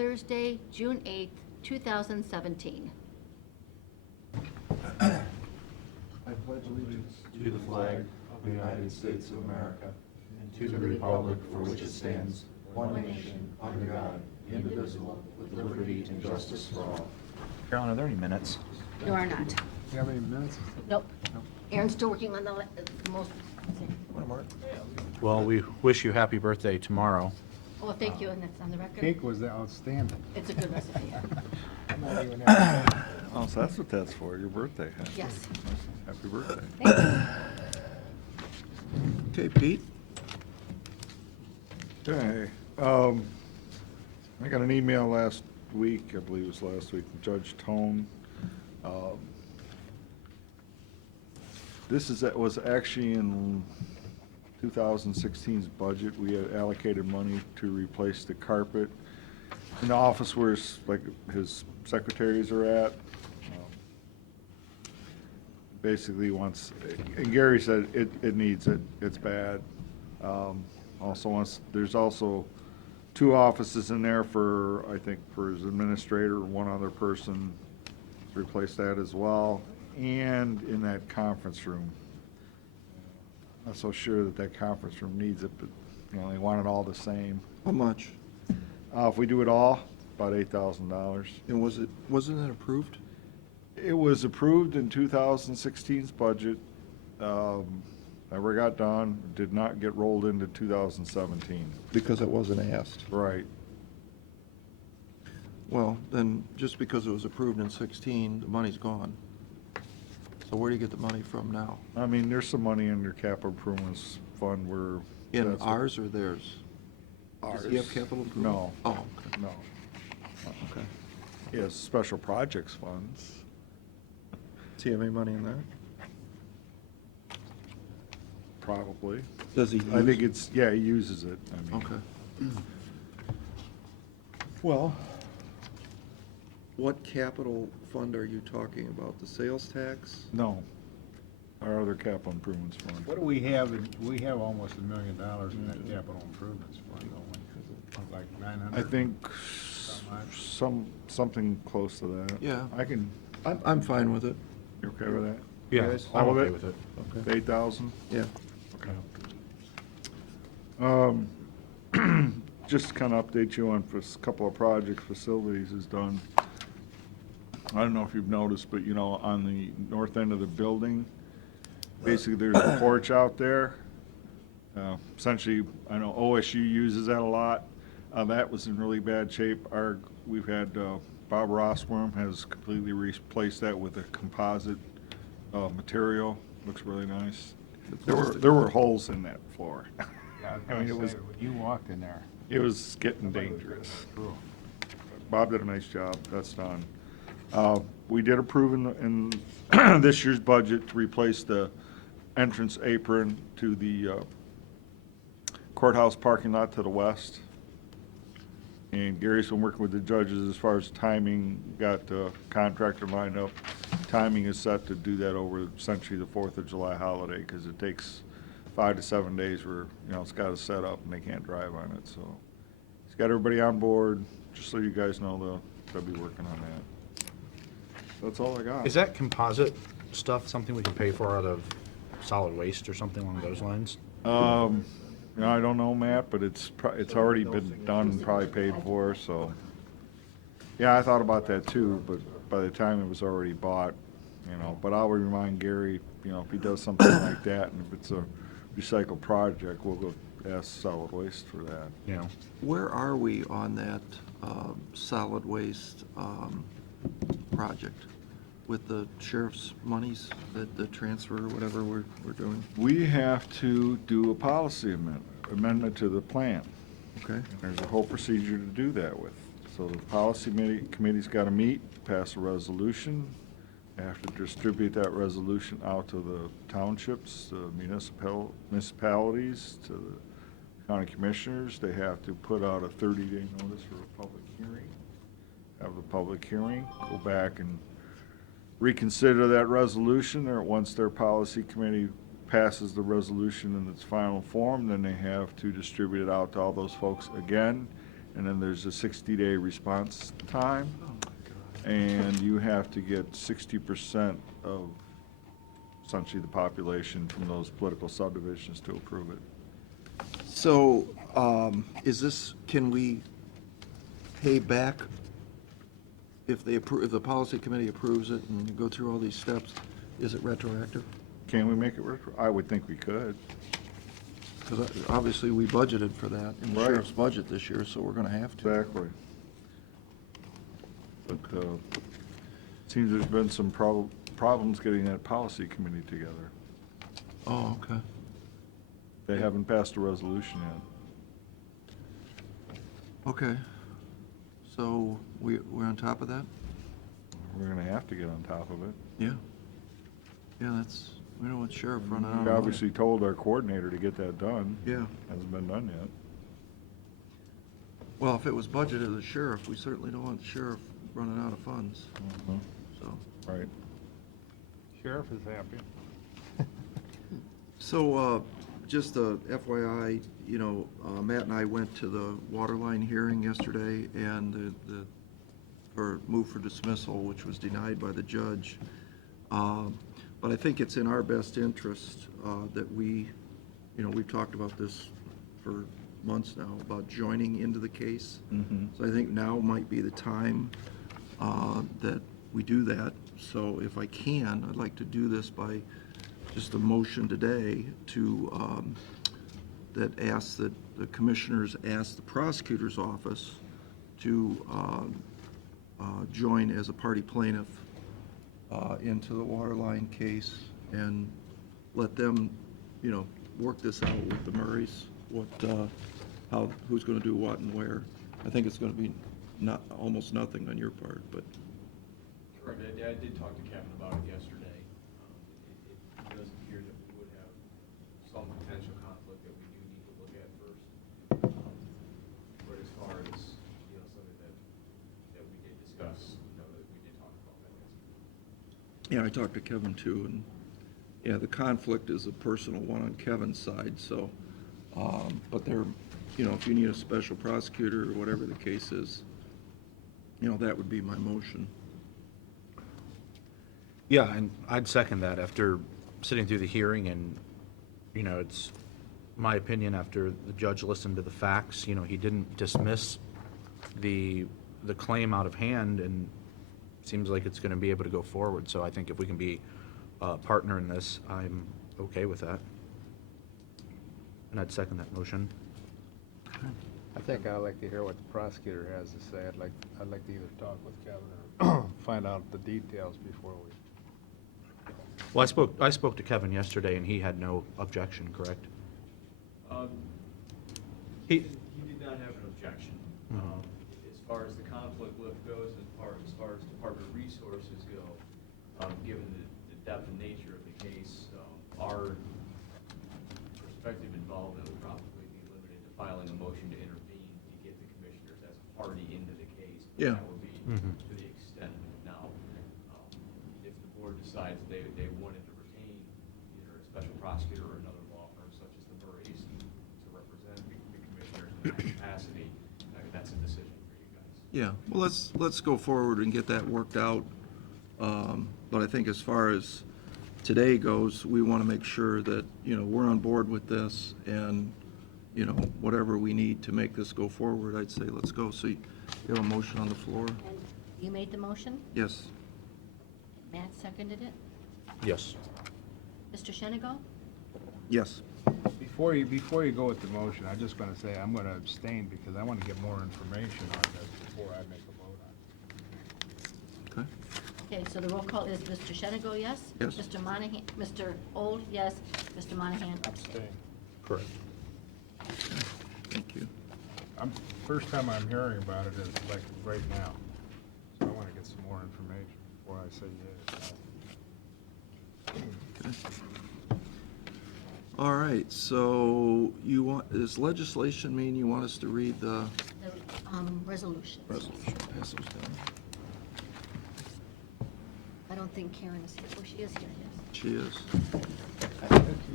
Thursday, June 8th, 2017. I pledge allegiance to the flag of the United States of America and to the republic for which it stands, one nation, under God, indivisible, with liberty and justice for all. Carolyn, are there any minutes? There are not. Do you have any minutes? Nope. Aaron's still working on the most. Well, we wish you happy birthday tomorrow. Oh, thank you, and that's on the record. Cake was outstanding. It's a good recipe. I'm not even happy. Oh, so that's what that's for, your birthday, huh? Yes. Happy birthday. Thank you. Okay, Pete? Okay, I got an email last week, I believe it was last week, from Judge Tone. This was actually in 2016's budget. We had allocated money to replace the carpet in the office where his secretaries are at. Basically wants, and Gary said it needs it, it's bad. There's also 2 offices in there for, I think, for his administrator, one other person to replace that as well, and in that conference room. Not so sure that conference room needs it, but, they want it all the same. How much? If we do it all, about $8,000. And wasn't that approved? It was approved in 2016's budget, never got done, did not get rolled into 2017. Because it wasn't asked. Right. Well, then, just because it was approved in 16, the money's gone. So where do you get the money from now? I mean, there's some money in your capital improvements fund where. In that's what- ours or theirs? Ours. Does he have capital improvement? No. Oh, okay. No. Okay. He has special projects funds. Does he have any money in that? Probably. Does he I think use- he uses it. I mean. Okay. Well, what capital fund are you talking about? The sales tax? No. Our other capital improvements fund. What do we have? We have almost $1 million in that capital improvements fund, don't we? Like 900? I think something close to that. Yeah. I can, I'm fine with it. you okay with that? Yeah, Yes. I'm All of okay it? with it. Okay. 8,000? Yeah. Just kind of update you on a couple of projects facilities is done. I don't know if you've noticed, but on the north end of the building, basically there's a porch out there. Essentially, I know OSU uses that a lot. That was in really bad shape. We've had, Bob Rossworm has completely replaced that with a composite material. Looks really nice. There were holes in that floor. Yeah, I mean, it was, you walked in there. it was getting dangerous. Cool. Bob did a nice job, that's done. We did approve in this year's budget to replace the entrance apron to the courthouse parking lot to the west. And Gary's been working with the judges as far as timing, got the contractor lined up. Timing is set to do that over essentially the 4th of July holiday, because it takes 5 to 7 days where, it's got to set up and they can't drive on it, so. He's got everybody on board, just so you guys know, they'll be working on that. That's all I got. Is that composite stuff something we can pay for out of solid waste or something along those lines? I don't know, Matt, but it's already been done and probably paid for, so. Yeah, I thought about that too, but by the time it was already bought, but I'll remind Gary, if he does something like that, and if it's a recycled project, we'll go ask solid waste for that. Yeah. Where are we on that solid waste project? With the sheriff's monies, the transfer, or whatever we're doing? We have to do a policy amendment to the plan. Okay. And there's a whole procedure to do that with. So the policy committee's got to meet, pass a resolution. They have to distribute that resolution out to the townships, the municipalities, to the county commissioners. They have to put out a 30-day notice for a public hearing, have the public hearing, go back and reconsider that resolution, or once their policy committee passes the resolution in its final form, then they have to distribute it out to all those folks again, and then there's a 60-day response time, Oh, my God. and you have to get 60% of essentially the population from those political subdivisions to approve it. So, is this, can we pay back if they approve, if the policy committee approves it and go through all these steps, is it retroactive? Can we make it retro? I would think we could. Because obviously we budgeted for that in the Right. sheriff's budget this year, so we're gonna have to. Exactly. But it seems there's been some problems getting that policy committee together. Oh, okay. They haven't passed a resolution yet. Okay. So we're on top of that? We're gonna have to get on top of it. Yeah. Yeah, that's, we don't want sheriff running out of We money. obviously told our coordinator to get that done. Yeah. Hasn't been done yet. Well, if it was budgeted the sheriff, we certainly don't want the sheriff running out of funds, so. Right. Sheriff is happy. So, just a FYI, you know, Matt and I went to the water line hearing yesterday, and for move for dismissal, which was denied by the judge. But I think it's in our best interest that we, you know, we've talked about this for months now, about joining into the case. So I think now might be the time that we do that. So if I can, I'd like to do this by just a motion today to, that asks that the commissioners ask the prosecutor's office to join as a party plaintiff into the water line case and let them, you know, work this out with the Murrays, what, how, who's gonna do what and where. I think it's gonna be almost nothing on your part, but. Correct. I did talk to Kevin about it yesterday. It does appear that we would have some potential conflict that we do need to look at first. But as far as, you know, something that we did discuss, you know, that we did talk about that yesterday. Yeah, I talked to Kevin too, and, yeah, the conflict is a personal one on Kevin's side, so, but there, you know, if you need a special prosecutor or whatever the case is, you know, that would be my motion. Yeah, and I'd second that after sitting through the hearing, and, you know, it's my opinion after the judge listened to the facts, you know, he didn't dismiss the claim out of hand, and seems like it's gonna be able to go forward, so I think if we can be a partner in this, I'm okay with that. And I'd second that motion. I think I'd like to hear what the prosecutor has to say. I'd like to either talk with Kevin or find out the details before we. Well, I spoke to Kevin yesterday, and he had no objection, correct? He did not have an objection. As far as the conflict goes, as far as Department of Resources go, given the depth and nature of the case, our prospective involvement would probably be limited to filing a motion to intervene to get the commissioners as a party into the case. Yeah. That would be to the extent of it now. If the board decides they wanted to retain either a special prosecutor or another law firm such as the Murrays to represent the commissioners in that capacity, I mean, that's a decision for you guys. Yeah, well, let's go forward and get that worked out. But I think as far as today goes, we want to make sure that, you know, we're on board with this, and, you know, whatever we need to make this go forward, I'd say let's go. So you have a motion on the floor? And you made the motion? Yes. Matt seconded it? Yes. Mr. Shenigo? Yes. Before you go with the motion, I'm just gonna say I'm gonna abstain because I want to get more information on this before I make a vote on it. Okay. Okay, so the roll call is Mr. Shenigo, yes? Yes. Mr. Monahan, Mr. Old, yes. Mr. Monahan? Abstain. Correct. Thank you. First time I'm hearing about it is like right now. So I want to get some more information before I say yes. Okay. All right, so does legislation mean you want us to read the The resolutions. resolution? Pass those down. I don't think Karen is here. Oh, she is here, yes. She is.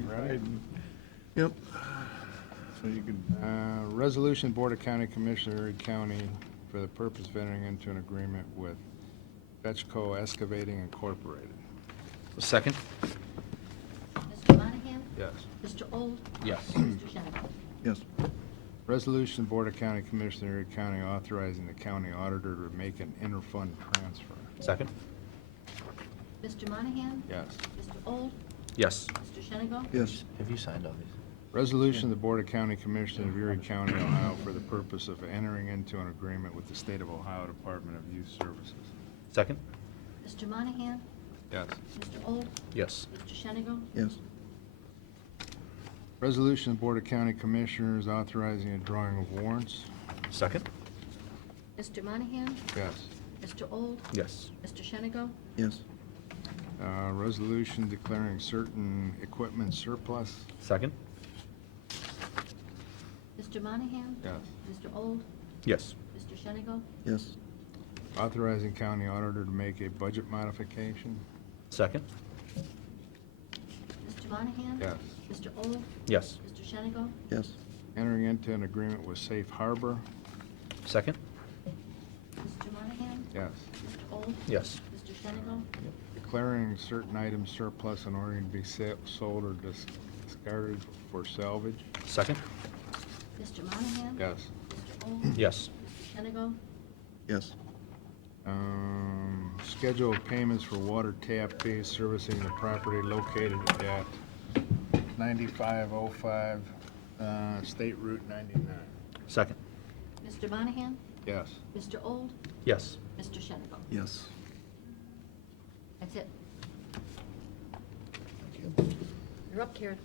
Ready? Yep. You can, resolution, Board of County Commissioner, Erie County, for the purpose of entering into an agreement with Vetchco Excavating Incorporated. Second? Mr. Monahan? Yes. Mr. Old? Yes. Mr. Shenneck? Yes. Resolution, Board of County Commissioner, Erie County, authorizing the county auditor to make an interfund transfer. Second? Mr. Monahan? Yes. Mr. Old? Yes. Mr. Shenneck? Yes. Have you signed all these? Resolution of the Board of County Commissioners of Erie County, Ohio, for the purpose of entering into an agreement with the State of Ohio Department of Youth Services. Second? Mr. Monahan? Yes. Mr. Old? Yes. Mr. Shenneck? Yes. Resolution of the Board of County Commissioners authorizing a drawing of warrants. Second? Mr. Monahan? Yes. Mr. Old? Yes. Mr. Shenneck? Yes. Resolution declaring certain equipment surplus. Second? Mr. Monahan? Yes. Mr. Old? Yes. Mr. Shenneck? Yes. Authorizing county auditor to make a budget modification. Second? Mr. Monahan? Yes. Mr. Old? Yes. Mr. Shenneck? Yes. Entering into an agreement with Safe Harbor. Second? Mr. Monahan? Yes. Mr. Old? Yes. Mr. Shenneck? Declaring certain items surplus and ordering to be sold or discarded for salvage. Second? Mr. Monahan? Yes. Mr. Old? Yes. Mr. Shenneck? Yes. Schedule of payments for water tap fees servicing the property located at 9505 State Route 99. Second? Mr. Monahan? Yes. Mr. Old? Yes. Mr. Shenneck? Yes. That's it. You're up, Karen.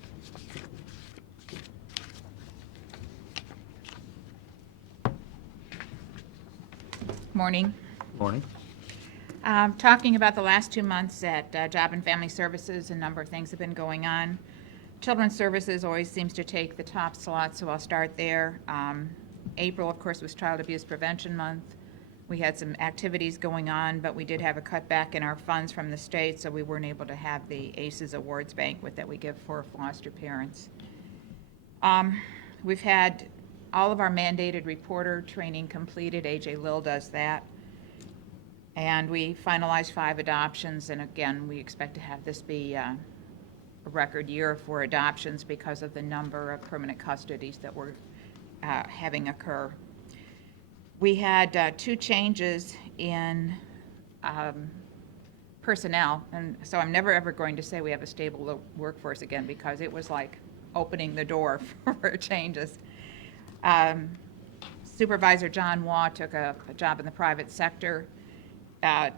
Morning. Morning. Talking about the last 2 months at Job and Family Services, a number of things have been going on. Children's Services always seems to take the top slot, so I'll start there. April, of course, was Child Abuse Prevention Month. We had some activities going on, but we did have a cutback in our funds from the state, so we weren't able to have the ACES Awards banquet that we give for foster parents. We've had all of our mandated reporter training completed. AJ Lill does that. And we finalized 5 adoptions, and again, we expect to have this be a record year for adoptions because of the number of permanent custodies that we're having occur. We had 2 changes in personnel, and so I'm never ever going to say we have a stable workforce again because it was like opening the door for changes. Supervisor John Waugh took a job in the private sector.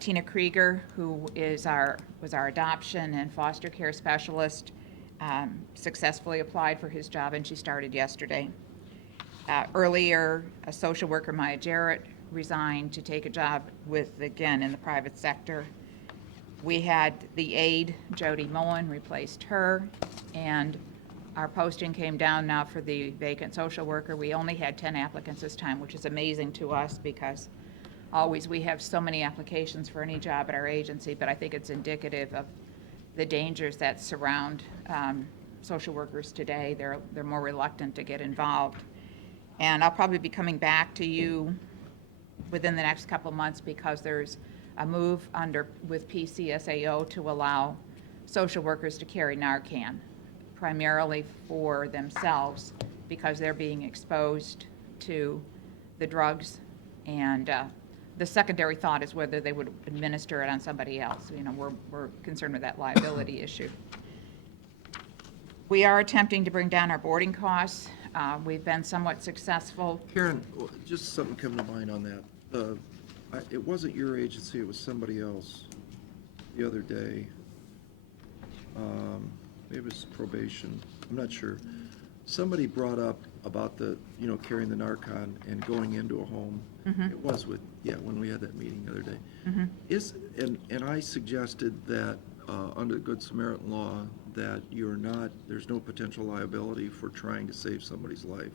Tina Krieger, who was our adoption and foster care specialist, successfully applied for his job, and she started yesterday. Earlier, a social worker, Maya Jarrett, resigned to take a job again, in the private sector. We had the aide, Jody Mullen, replaced her, and our posting came down now for the vacant social worker. We only had 10 applicants this time, which is amazing to us because always we have so many applications for any job at our agency, but I think it's indicative of the dangers that surround social workers today. They're more reluctant to get involved. And I'll probably be coming back to you within the next couple of months because there's a move with PCSAO to allow social workers to carry Narcan, primarily for themselves because they're being exposed to the drugs. And the secondary thought is whether they would administer it on somebody else. You know, we're concerned with that liability issue. We are attempting to bring down our boarding costs. We've been somewhat successful. Karen, just something come to mind on that. It wasn't your agency, it was somebody else the other day. Maybe it was probation, I'm not sure. Somebody brought up about carrying the Narcan and going into a home. It was when we had that meeting the other day. And I suggested that under the Good Samaritan law, that there's no potential liability for trying to save somebody's life.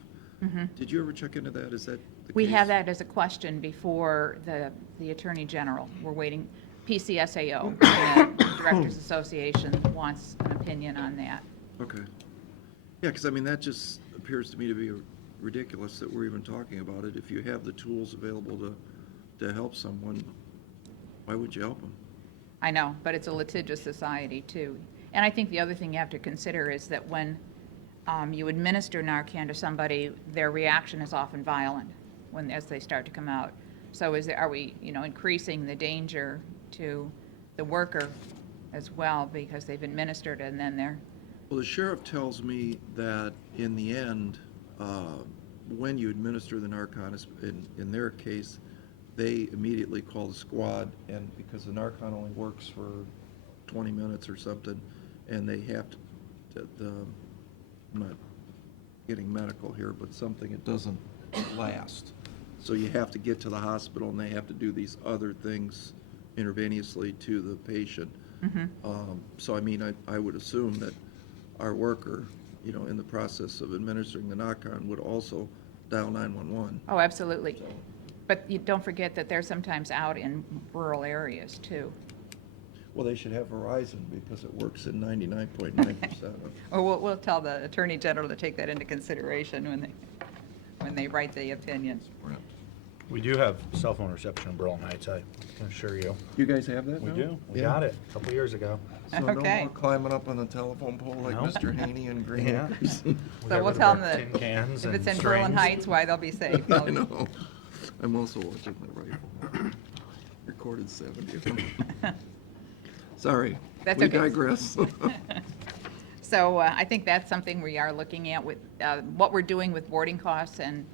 Did you ever check into that? Is that the We case? have that as a question before the Attorney General. We're waiting. PCSAO, the Directors Association, wants an opinion on that. Okay. Yeah, because I mean, that just appears to me to be ridiculous that we're even talking about it. If you have the tools available to help someone, why would you help them? I know, but it's a litigious society too. And I think the other thing you have to consider is that when you administer Narcan to somebody, their reaction is often violent as they start to come out. So are we, increasing the danger to the worker as well because they've administered and then they're, Well, the sheriff tells me that in the end, when you administer the Narcan, in their case, they immediately call the squad, and because the Narcan only works for 20 minutes or something, and they have to, I'm not getting medical here, but something, it doesn't last. So you have to get to the hospital, and they have to do these other things intravenously to the patient. So, I mean, I would assume that our worker, in the process of administering the Narcan would also dial 911. oh, absolutely. But you don't forget that they're sometimes out in rural areas too. Well, they should have Verizon because it works in 99.9% of. Or we'll tell the Attorney General to take that into consideration when they write the opinion. We do have cell phone reception in Berlin Heights, I can assure you. You guys have that We now? do. We Yeah. got it a couple years ago. So no Okay. more climbing up on the telephone pole like No. Mr. Haney and Green Yeah. Acres. We So got we'll rid of tell our them tin that cans if it's and in Berlin strings. Heights, why they'll be safe. I know. I'm also watching my rifle. Recorded 70 of them. Sorry. That's We okay. digress. So I think that's something we are looking at with what we're doing with boarding costs, and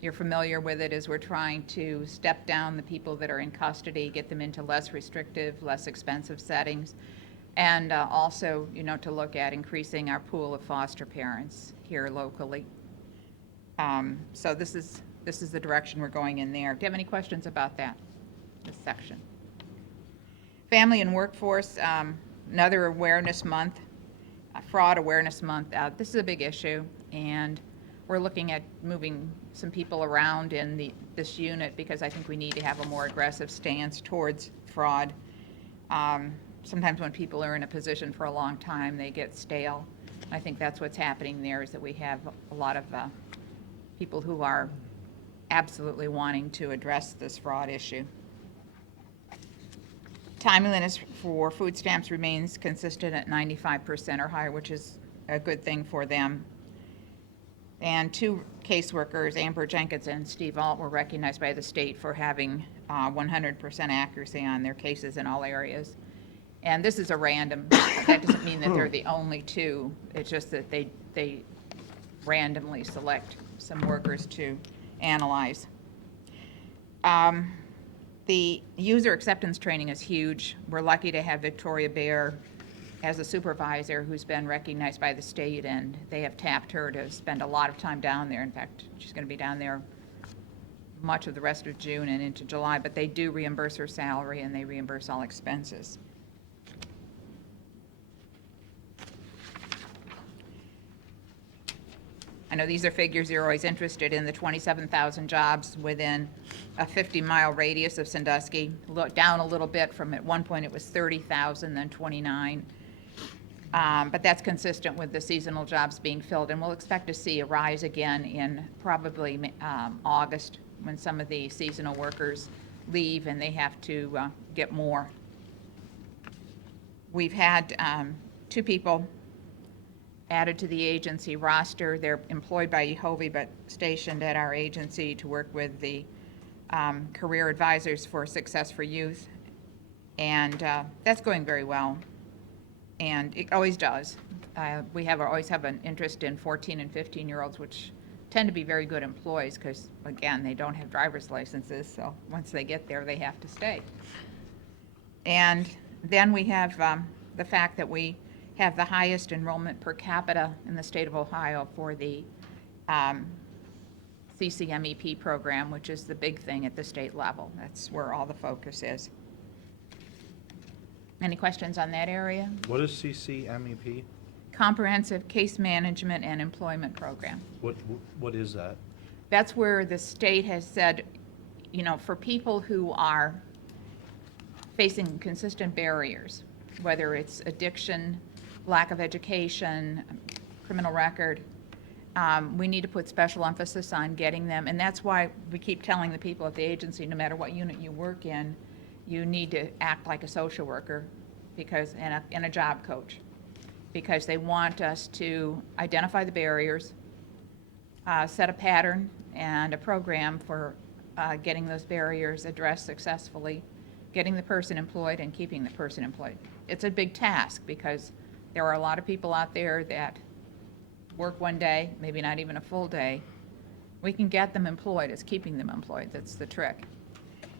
you're familiar with it, is we're trying to step down the people that are in custody, get them into less restrictive, less expensive settings, and also, to look at increasing our pool of foster parents here locally. So this is the direction we're going in there. Do you have any questions about that, this section? Family and Workforce, another awareness month, fraud awareness month. This is a big issue, and we're looking at moving some people around in this unit because I think we need to have a more aggressive stance towards fraud. Sometimes when people are in a position for a long time, they get stale. I think that's what's happening there, is that we have a lot of people who are absolutely wanting to address this fraud issue. Timeliness for food stamps remains consistent at 95% or higher, which is a good thing for them. And 2 caseworkers, Amber Jenkins and Steve Alt, were recognized by the state for having 100% accuracy on their cases in all areas. And this is a random, that doesn't mean that they're the only 2. It's just that they randomly select some workers to analyze. The user acceptance training is huge. We're lucky to have Victoria Bear as a supervisor who's been recognized by the state, and they have tapped her to spend a lot of time down there. In fact, she's going to be down there much of the rest of June and into July, but they do reimburse her salary and they reimburse all expenses. I know these are figures you're always interested in, the 27,000 jobs within a 50-mile radius of Sandusky, down a little bit from, at one point it was 30,000, then 29. But that's consistent with the seasonal jobs being filled, and we'll expect to see a rise again in probably August, when some of the seasonal workers leave and they have to get more. We've had 2 people added to the agency roster. They're employed by Yehovah but stationed at our agency to work with the career advisors for Success for Youth. And that's going very well. And it always does. We always have an interest in 14 and 15-year-olds, which tend to be very good employees because, again, they don't have driver's licenses. So once they get there, they have to stay. And then we have the fact that we have the highest enrollment per capita in the state of Ohio for the CCMEP program, which is the big thing at the state level. That's where all the focus is. Any questions on that area? What is CCMEP? Comprehensive Case Management and Employment Program. What is that? That's where the state has said, for people who are facing consistent barriers, whether it's addiction, lack of education, criminal record, We need to put special emphasis on getting them, and that's why we keep telling the people at the agency, no matter what unit you work in, you need to act like a social worker because, and a job coach, because they want us to identify the barriers, set a pattern and a program for getting those barriers addressed successfully, getting the person employed and keeping the person employed. It's a big task because there are a lot of people out there that work one day, maybe not even a full day. We can get them employed. It's keeping them employed that's the trick.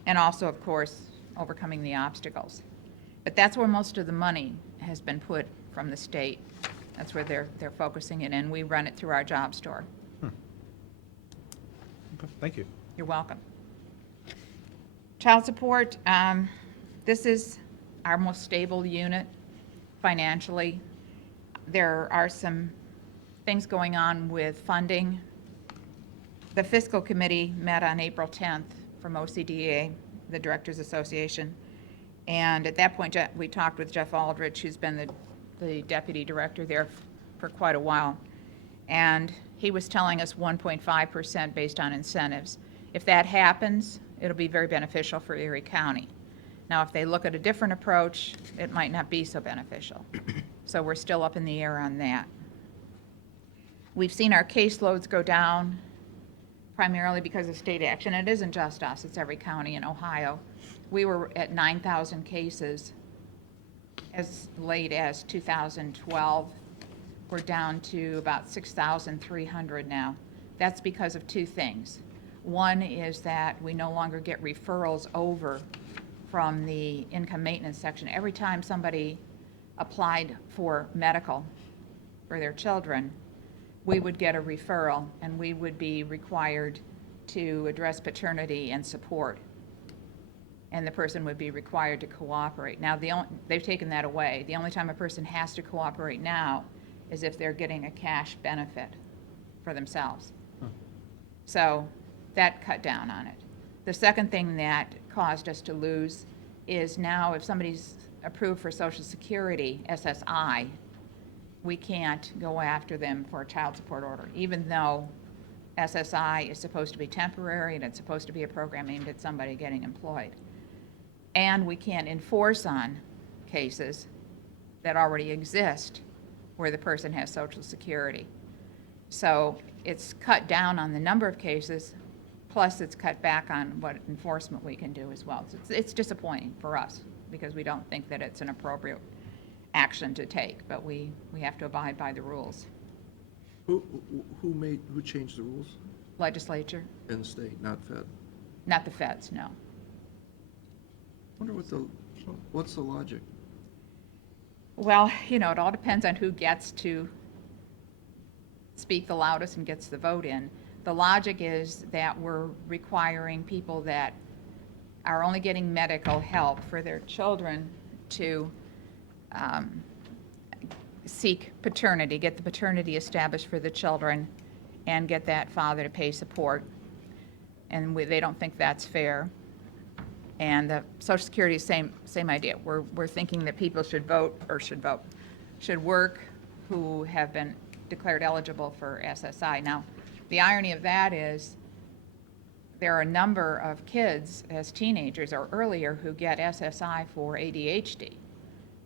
And also, of course, overcoming the obstacles. But that's where most of the money has been put from the state. That's where they're focusing it, and we run it through our job store. Okay, thank you. You're welcome. Child support, this is our most stable unit financially. There are some things going on with funding. The fiscal committee met on April 10th from OCDA, the Directors Association, and at that point, we talked with Jeff Aldrich, who's been the deputy director there for quite a while, and he was telling us 1.5% based on incentives. If that happens, it'll be very beneficial for Erie County. Now, if they look at a different approach, it might not be so beneficial. So we're still up in the air on that. We've seen our caseloads go down primarily because of state action. It isn't just us, it's every county in Ohio. We were at 9,000 cases as late as 2012. We're down to about 6,300 now. That's because of two things. One is that we no longer get referrals over from the income maintenance section. Every time somebody applied for medical for their children, we would get a referral and we would be required to address paternity and support. And the person would be required to cooperate. Now, they've taken that away. The only time a person has to cooperate now is if they're getting a cash benefit for themselves. So that cut down on it. The second thing that caused us to lose is now if somebody's approved for Social Security, SSI, we can't go after them for a child support order, even though SSI is supposed to be temporary and it's supposed to be a program aimed at somebody getting employed. And we can't enforce on cases that already exist where the person has Social Security. So it's cut down on the number of cases, plus it's cut back on what enforcement we can do as well. So it's disappointing for us because we don't think that it's an appropriate action to take, but we have to abide by the rules. Who changed the rules? Legislature, In the state, not Fed. not the feds, no. Wonder what's the logic? Well, it all depends on who gets to speak the loudest and gets the vote in. The logic is that we're requiring people that are only getting medical help for their children to seek paternity, get the paternity established for the children, and get that father to pay support. And they don't think that's fair. And the Social Security, same idea. We're thinking that people should work who have been declared eligible for SSI. Now, the irony of that is there are a number of kids as teenagers or earlier who get SSI for ADHD.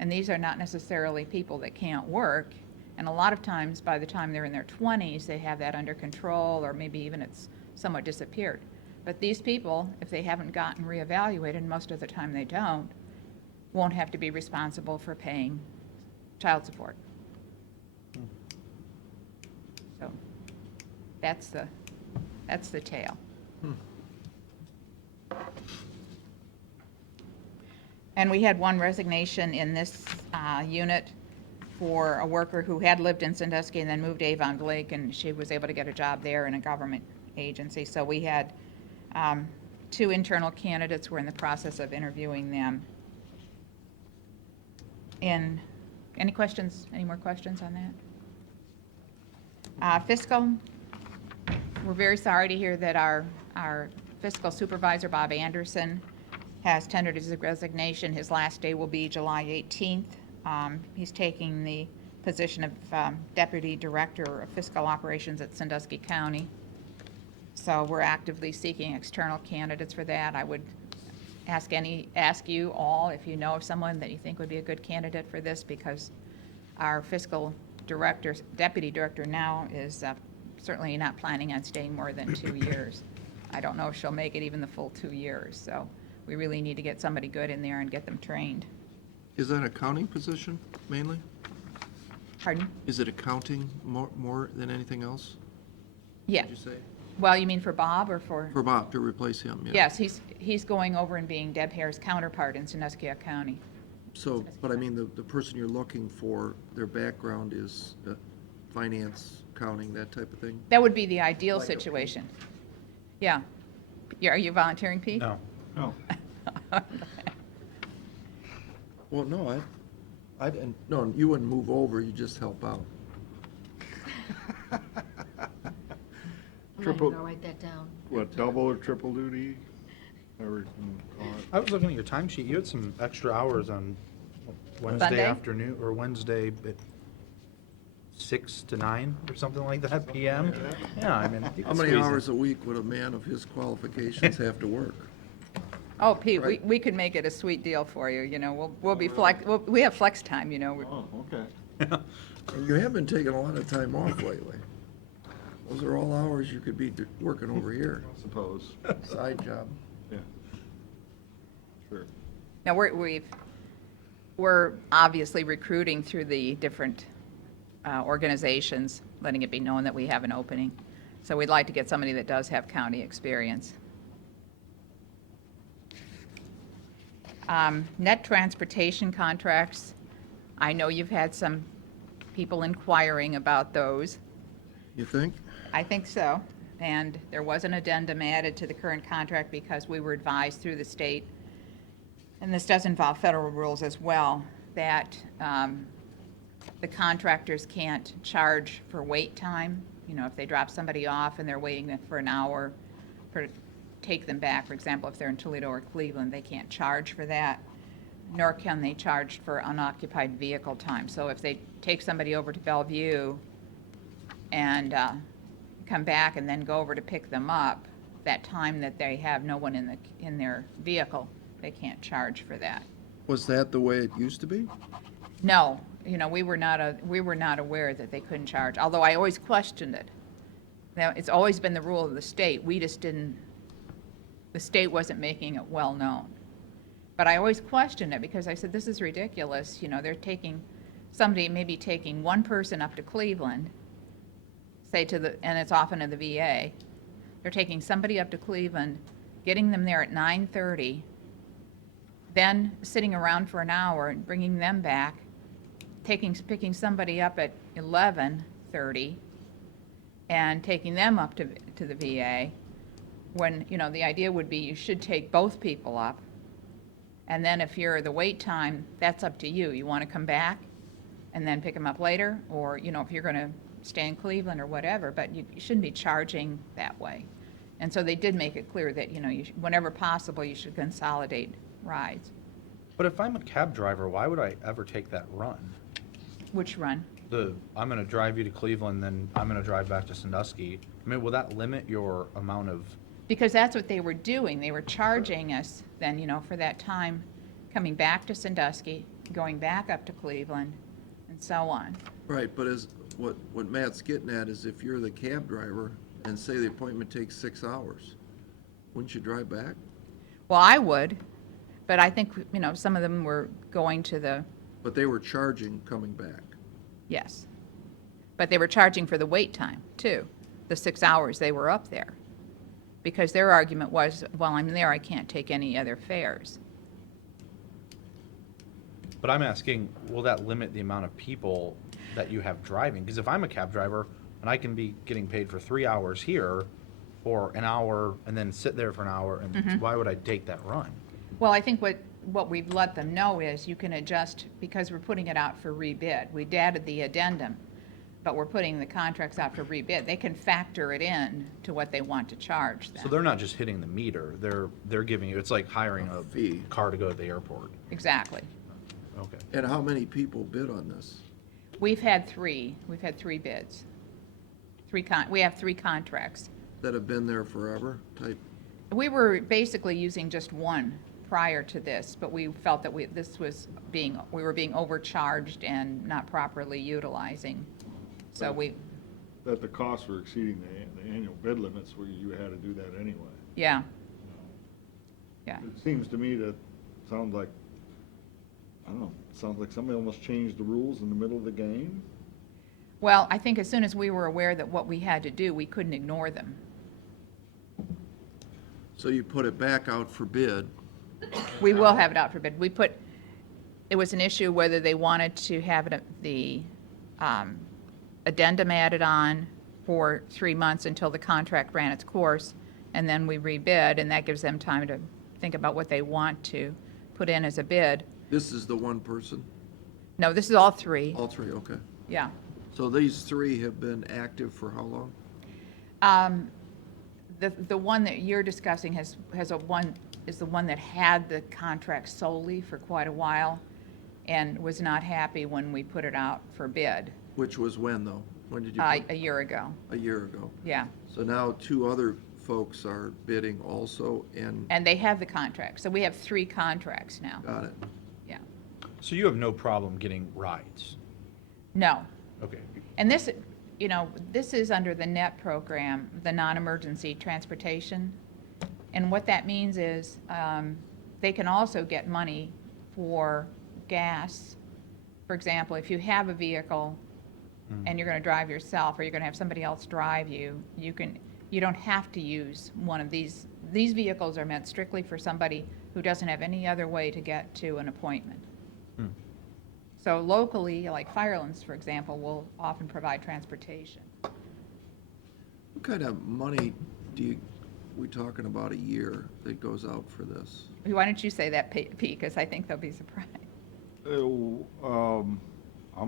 And these are not necessarily people that can't work. And a lot of times, by the time they're in their 20s, they have that under control, or maybe even it's somewhat disappeared. But these people, if they haven't gotten reevaluated, and most of the time they don't, won't have to be responsible for paying child support. So that's the tale. And we had one resignation in this unit for a worker who had lived in Sandusky and then moved to Avon Lake, and she was able to get a job there in a government agency. So we had 2 internal candidates. We're in the process of interviewing them. And any questions, any more questions on that? Fiscal, we're very sorry to hear that our fiscal supervisor, Bob Anderson, has tendered his resignation. His last day will be July 18th. He's taking the position of Deputy Director of Fiscal Operations at Sandusky County. So we're actively seeking external candidates for that. I would ask you all if you know of someone that you think would be a good candidate for this, because our fiscal director, deputy director now is certainly not planning on staying more than 2 years. I don't know if she'll make it even the full 2 years, so we really need to get somebody good in there and get them trained. Is that an accounting position mainly? Pardon? Is it accounting more than anything else? Yeah. Did you say? Well, you mean for Bob or for? For Bob, to replace him, yeah. Yes, he's going over and being Deb Hare's counterpart in Sandusky County. So, but I mean, the person you're looking for, their background is finance, accounting, that type of thing? That would be the ideal Like a Pete. situation. Yeah. Are you volunteering, Pete? No. No. Well, no, I didn't, no, you wouldn't move over, you just help out. I'm not Triple- even gonna write that down. What, double or triple duty? Whatever you can call it. I was looking at your timesheet. You had some extra hours on Wednesday Sunday? afternoon, or Wednesday at 6 to 9 or something like that PM. Yeah, I mean. you How could many squeeze hours it. a week would a man of his qualifications have to work? Oh, Pete, Right. we could make it a sweet deal for you, you know, we'll be we have flex time, you know. Oh, okay. And you have been taking a lot of time off lately. Those are all hours you could be working over here, I suppose. side job. Yeah. Sure. Now, we're obviously recruiting through the different organizations, letting it be known that we have an opening. So we'd like to get somebody that does have county experience. Net transportation contracts, I know you've had some people inquiring about those. You think? I think so. And there was an addendum added to the current contract because we were advised through the state, and this does involve federal rules as well, that the contractors can't charge for wait time. You know, if they drop somebody off and they're waiting for an hour for take them back, for example, if they're in Toledo or Cleveland, they can't charge for that, nor can they charge for unoccupied vehicle time. So if they take somebody over to Bellevue and come back and then go over to pick them up, that time that they have no one in their vehicle, they can't charge for that. Was that the way it used to be? No, you know, we were not aware that they couldn't charge, although I always questioned it. Now, it's always been the rule of the state, we just didn't, the state wasn't making it well known. But I always questioned it because I said, this is ridiculous, you know, they're taking, somebody may be taking one person up to Cleveland, say and it's often in the VA, they're taking somebody up to Cleveland, getting them there at 9:30, then sitting around for an hour and bringing them back, picking somebody up at 11:30 and taking them up to the VA, when, you know, the idea would be you should take both people up, and then if you're the wait time, that's up to you. You want to come back and then pick them up later, or, you know, if you're going to stay in Cleveland or whatever, but you shouldn't be charging that way. And so they did make it clear that, you know, whenever possible, you should consolidate rides. But if I'm a cab driver, why would I ever take that run? Which run? I'm gonna drive you to Cleveland, then I'm gonna drive back to Sandusky. I mean, will that limit your amount of, Because that's what they were doing. They were charging us then, you know, for that time coming back to Sandusky, going back up to Cleveland, and so on. Right, but what Matt's getting at is if you're the cab driver and say the appointment takes 6 hours, wouldn't you drive back? Well, I would, but I think, you know, some of them were going to the, But they were charging coming back. yes. But they were charging for the wait time, too, the 6 hours they were up there. Because their argument was, while I'm there, I can't take any other fares. but I'm asking, will that limit the amount of people that you have driving? Because if I'm a cab driver and I can be getting paid for 3 hours here, or an hour, and then sit there for an hour, and why would I take that run? Well, I think what we've let them know is you can adjust, because we're putting it out for rebid. We added the addendum, but we're putting the contracts out for rebid. They can factor it in to what they want to charge them. So they're not just hitting the meter, they're giving you, it's like hiring a Fee. car to go to the airport. Exactly. Okay. And how many people bid on this? We've had three bids. We have three contracts. That have been there forever type? We were basically using just one prior to this, but we felt that we were being overcharged and not properly utilizing. So That the costs were exceeding the annual bid limits where you had to do that anyway. yeah. Yeah. It seems to me that sounds like, I don't know, sounds like somebody almost changed the rules in the middle of the game. Well, I think as soon as we were aware that what we had to do, we couldn't ignore them. So you put it back out for bid. We will have it out for bid. It was an issue whether they wanted to have the addendum added on for 3 months until the contract ran its course, and then we rebid, and that gives them time to think about what they want to put in as a bid. This is the one person? No, this is all three. All three, okay. Yeah. So these three have been active for how long? The one that you're discussing is the one that had the contract solely for quite a while and was not happy when we put it out for bid, Which was when, though? When did you? a year ago. A year ago. Yeah. So now two other folks are bidding also, And they have the contract. So we have three contracts now. got it. Yeah. So you have no problem getting rides? No. Okay. And this, this is under the NET program, the non-emergency transportation. And what that means is they can also get money for gas. For example, if you have a vehicle and you're going to drive yourself, or you're going to have somebody else drive you, you don't have to use one of these. These vehicles are meant strictly for somebody who doesn't have any other way to get to an appointment. So locally, like Firelands, for example, will often provide transportation. What kind of money we talking about a year that goes out for this? Why don't you say that, Pete, because I think they'll be surprised. I'm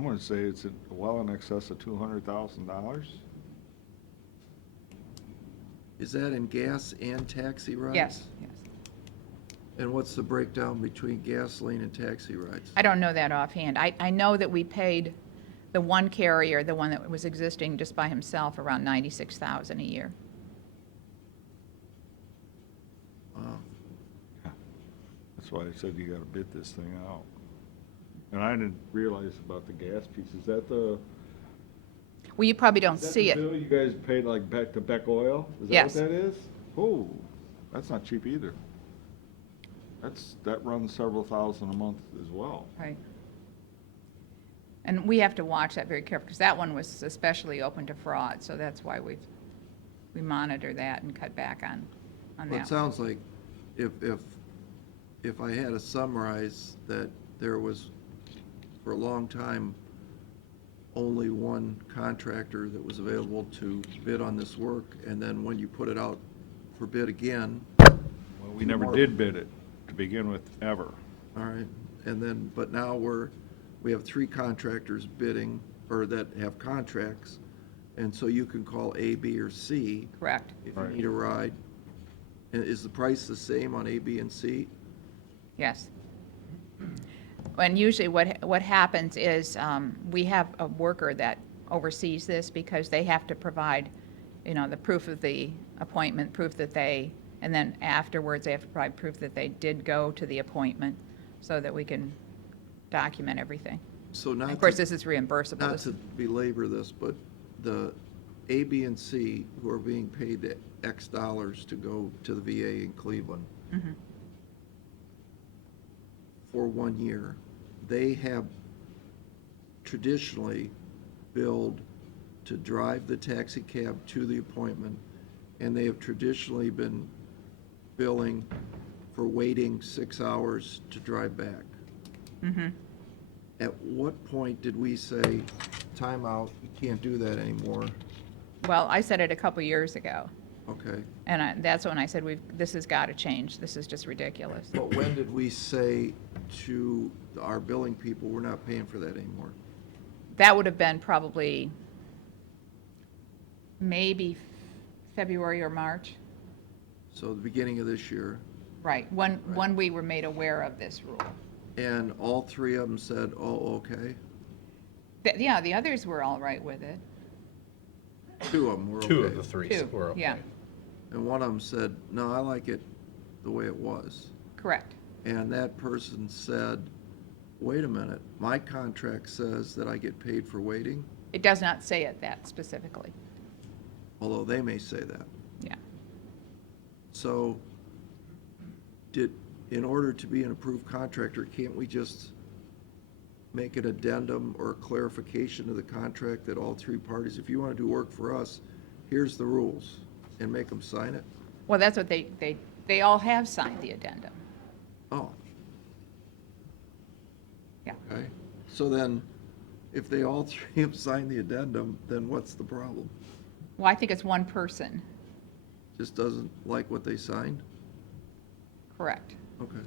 gonna say it's well in excess of $200,000. Is that in gas and taxi rides? Yes, yes. And what's the breakdown between gasoline and taxi rides? I don't know that offhand. I know that we paid the one carrier, the one that was existing just by himself, around $96,000 a year. Wow. That's why I said you gotta bid this thing out. And I didn't realize about the gas piece. Is that the? Well, you probably don't Is that see the it. bill you guys paid like back to Beck Oil? Yes. Is that what that is? Oh, that's not cheap either. That runs several thousand a month as well. Right. And we have to watch that very carefully, because that one was especially open to fraud, so that's why we monitor that and cut back on Well, that. it sounds like if I had to summarize that there was, for a long time, only one contractor that was available to bid on this work, and then when you put it out for bid again, Well, we never did bid it to begin with, ever. all right, and then, but now we have three contractors bidding, or that have contracts, and so you can call A, B, or C Correct. if you Right. need a ride. And is the price the same on A, B, and C? Yes. And usually what happens is we have a worker that oversees this, because they have to provide, the proof of the appointment, proof that and then afterwards they have to provide proof that they did go to the appointment, so that we can document everything. So And not of course, to- this is reimbursable. Not This- to belabor this, but the A, B, and C who are being paid the X dollars to go to the VA in Cleveland Mhm. for 1 year, they have traditionally billed to drive the taxi cab to the appointment, and they have traditionally been billing for waiting 6 hours to drive back. Mhm. At what point did we say, time out, you can't do that anymore? Well, I said it a couple years ago, Okay. and that's when I said, this has got to change. This is just ridiculous. But when did we say to our billing people, we're not paying for that anymore? That would have been probably maybe February or March. So the beginning of this year, Right, when we were made aware of this rule. and all three of them said, oh, okay? Yeah, the others were all right with it. Two of them were okay. Two of the three Two, were okay. yeah, And one of them said, no, I like it the way it was. correct. And that person said, wait a minute, my contract says that I get paid for waiting, It does not say it that specifically, although they may say that. yeah. So in order to be an approved contractor, can't we just make an addendum or a clarification to the contract that all three parties, if you want to do work for us, here's the rules, and make them sign it? Well, that's what they all have signed the addendum, Oh, yeah. okay. So then, if they all three have signed the addendum, then what's the problem? Well, I think it's one person, Just doesn't like what they signed? correct. Okay.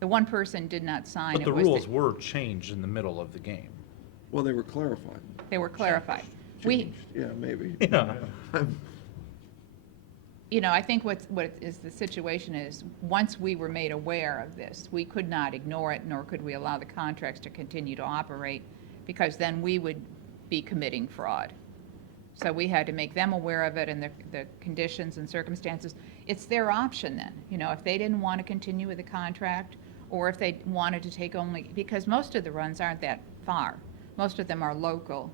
The one person did not sign. But It the was rules were changed in the middle of the game. Well, they were clarified. They were clarified. We, Changed. Yeah, maybe. Yeah. you know, I think what is the situation is, once we were made aware of this, we could not ignore it, nor could we allow the contracts to continue to operate, because then we would be committing fraud. So we had to make them aware of it and the conditions and circumstances. It's their option then, you know, if they didn't want to continue with the contract, or if they wanted to take only, because most of the runs aren't that far. Most of them are local,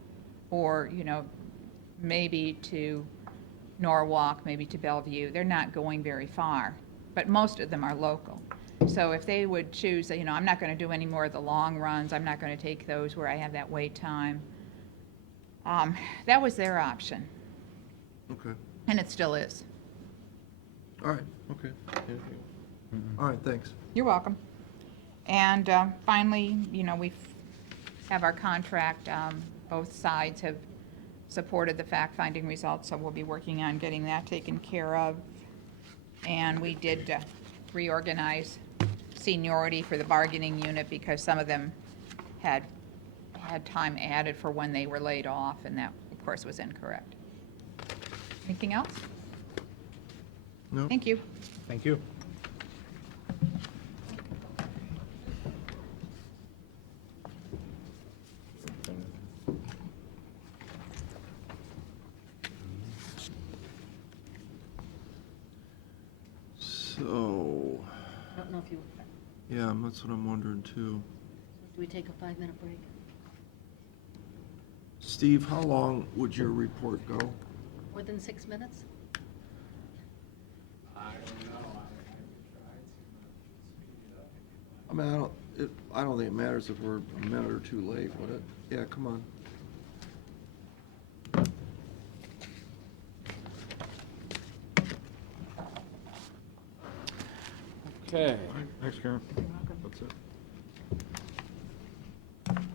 or, you know, maybe to Norwalk, maybe to Bellevue. They're not going very far, but most of them are local. So if they would choose, you know, I'm not going to do any more of the long runs, I'm not going to take those where I have that wait time. That was their option, Okay, and it still is. all right, okay. All right, thanks. You're welcome. And finally, you know, we have our contract. Both sides have supported the fact-finding results, so we'll be working on getting that taken care of. And we did reorganize seniority for the bargaining unit because some of them had time added for when they were laid off, and that, of course, was incorrect. Anything else? No? Thank you. Thank you. So, I don't know if you, yeah, that's what I'm wondering too. do we take a 5-minute break? Steve, how long would your report go? More than 6 minutes? I mean, I don't think it matters if we're a minute or two late, would it? Yeah, come on. All Okay. right, thanks, Karen. That's it.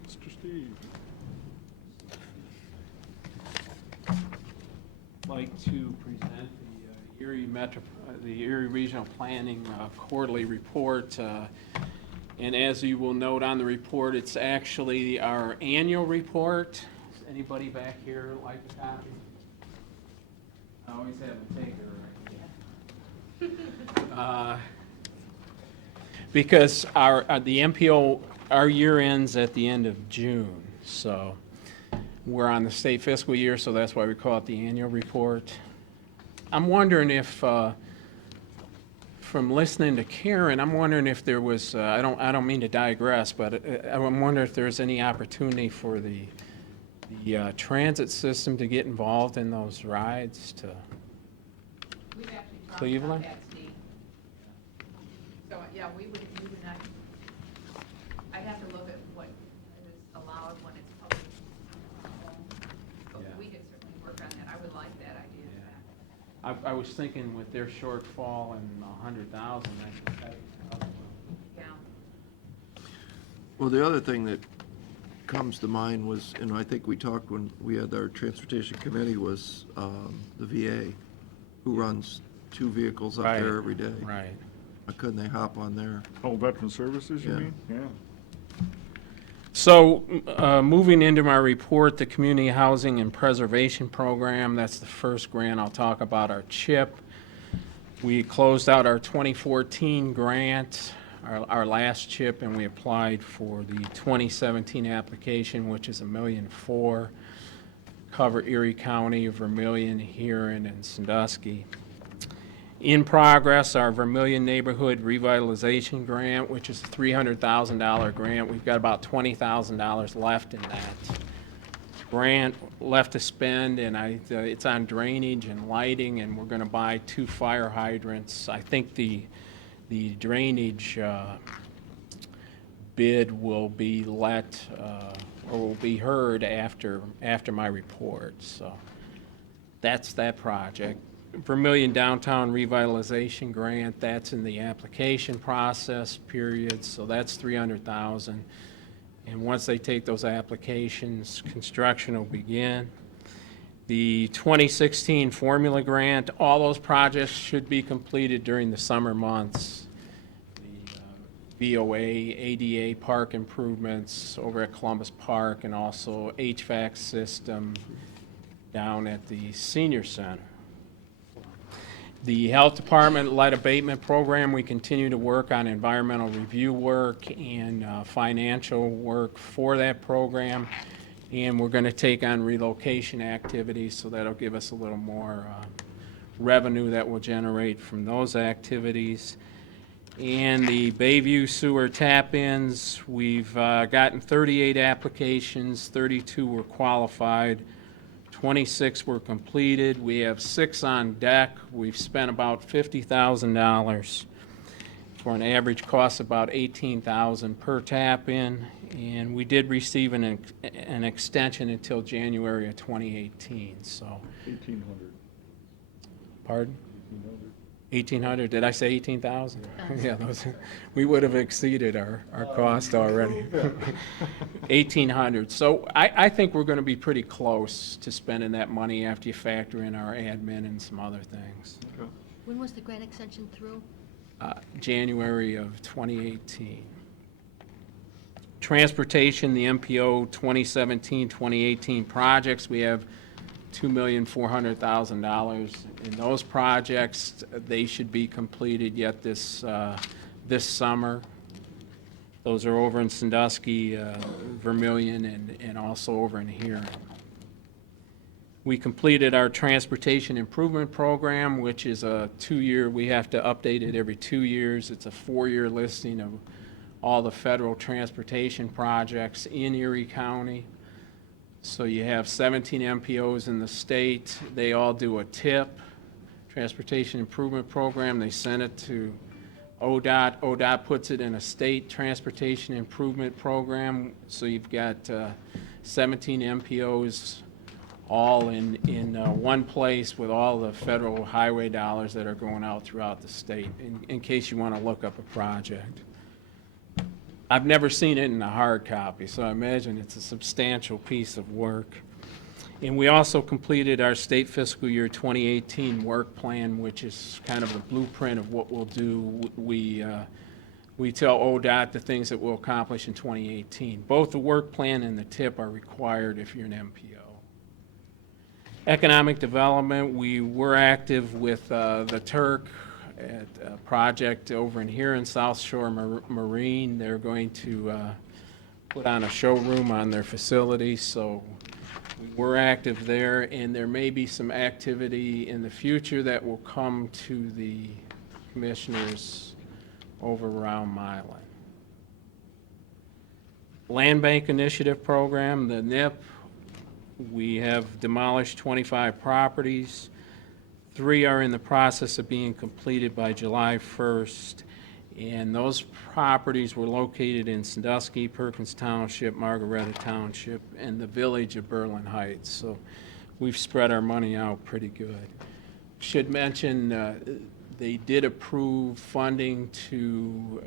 Mr. Steve. I'd like to present the the Erie Regional Planning quarterly report. And as you will note on the report, it's actually our annual report. Does anybody back here like a copy? I always have a taker right here. Because the MPO, our year ends at the end of June, so we're on the state fiscal year, so that's why we call it the annual report. I'm wondering if, from listening to Karen, I'm wondering if there was, I don't mean to digress, but I'm wondering if there's any opportunity for the transit system to get involved in those rides to We've actually talked about Cleveland? that, Steve. So, yeah, we would not, I'd have to look at what is allowed when it's public. But Yeah. we could certainly work on that. I would like that idea. Yeah. I was thinking with their shortfall and 100,000, that could cut it. Yeah. Well, the other thing that comes to mind was, and I think we talked when we had our transportation committee, was the VA, who runs 2 vehicles up there every day. Right. Why couldn't they hop on there? Oh, Veteran Services, you Yeah. mean? Yeah. So, moving into my report, the Community Housing and Preservation Program, that's the first grant I'll talk about, our CHIP. We closed out our 2014 grant. our last chip, and we applied for the 2017 application, which is $1.4 million, cover Erie County, Vermillion, Huron, and Sandusky. In progress, our Vermillion Neighborhood Revitalization Grant, which is a $300,000 grant. We've got about $20,000 left in that grant left to spend, and it's on drainage and lighting, and we're going to buy 2 fire hydrants. I think the drainage bid will be or will be heard after my report. So that's that project. Vermillion Downtown Revitalization Grant, that's in the application process period, so that's $300,000. And once they take those applications, construction will begin. The 2016 Formula Grant, all those projects should be completed during the summer months. The VOA, ADA park improvements over at Columbus Park, and also HVAC system down at the senior center. The Health Department lead abatement program, we continue to work on environmental review work and financial work for that program. And we're going to take on relocation activities, so that'll give us a little more revenue that will generate from those activities. And the Bayview sewer tap-ins, we've gotten 38 applications, 32 were qualified. 26 were completed. We have 6 on deck. We've spent about $50,000 for an average cost of about $18,000 per tap-in. And we did receive an extension until January of 2018. So, 1,800. pardon? 1,800. Did I say 18,000? Yeah, we would have exceeded our cost already. 1,800. So I think we're going to be pretty close to spending that money after you factor in our admin and some other things. When was the grant extension through? January of 2018. Transportation, the MPO 2017-2018 projects, we have $2,400,000 in those projects. They should be completed yet this summer. Those are over in Sandusky, Vermillion, and also over in Huron. We completed our transportation improvement program, which is a 2-year, we have to update it every 2 years. It's a 4-year listing of all the federal transportation projects in Erie County. So you have 17 MPOs in the state. They all do a TIP, Transportation Improvement Program. They send it to ODOT. ODOT puts it in a state transportation improvement program. So you've got 17 MPOs all in one place with all the federal highway dollars that are going out throughout the state, in case you want to look up a project. I've never seen it in a hard copy, so I imagine it's a substantial piece of work. And we also completed our state fiscal year 2018 work plan, which is kind of the blueprint of what we'll do. We tell ODOT the things that we'll accomplish in 2018. Both the work plan and the TIP are required if you're an MPO. Economic development, we were active with the Turk at a project over in here in South Shore Marine. They're going to put on a showroom on their facility, so we're active there, and there may be some activity in the future that will come to the commissioners over around Milan. Land Bank Initiative Program, the NIP, we have demolished 25 properties. 3 are in the process of being completed by July 1st, and those properties were located in Sandusky, Perkins Township, Margaretta Township, and the village of Berlin Heights. So we've spread our money out pretty good. Should mention they did approve funding to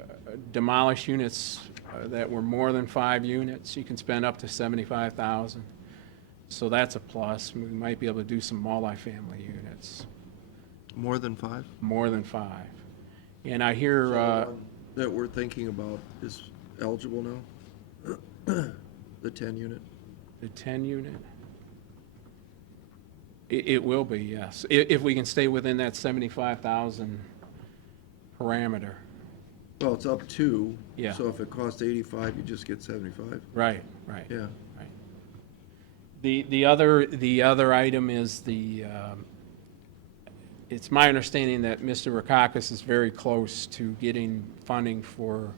demolish units that were more than 5 units. You can spend up to $75,000. So that's a plus. We might be able to do some multifamily units. More than 5? More than 5. And I hear, That we're thinking about is eligible now? The 10 unit? the 10 unit? It will be, yes. If we can stay within that 75,000 parameter. Well, it's up to. Yeah. So if it costs 85, you just get 75. Right, right. Yeah. Right. The other item is it's my understanding that Mr. Rakakis is very close to getting funding for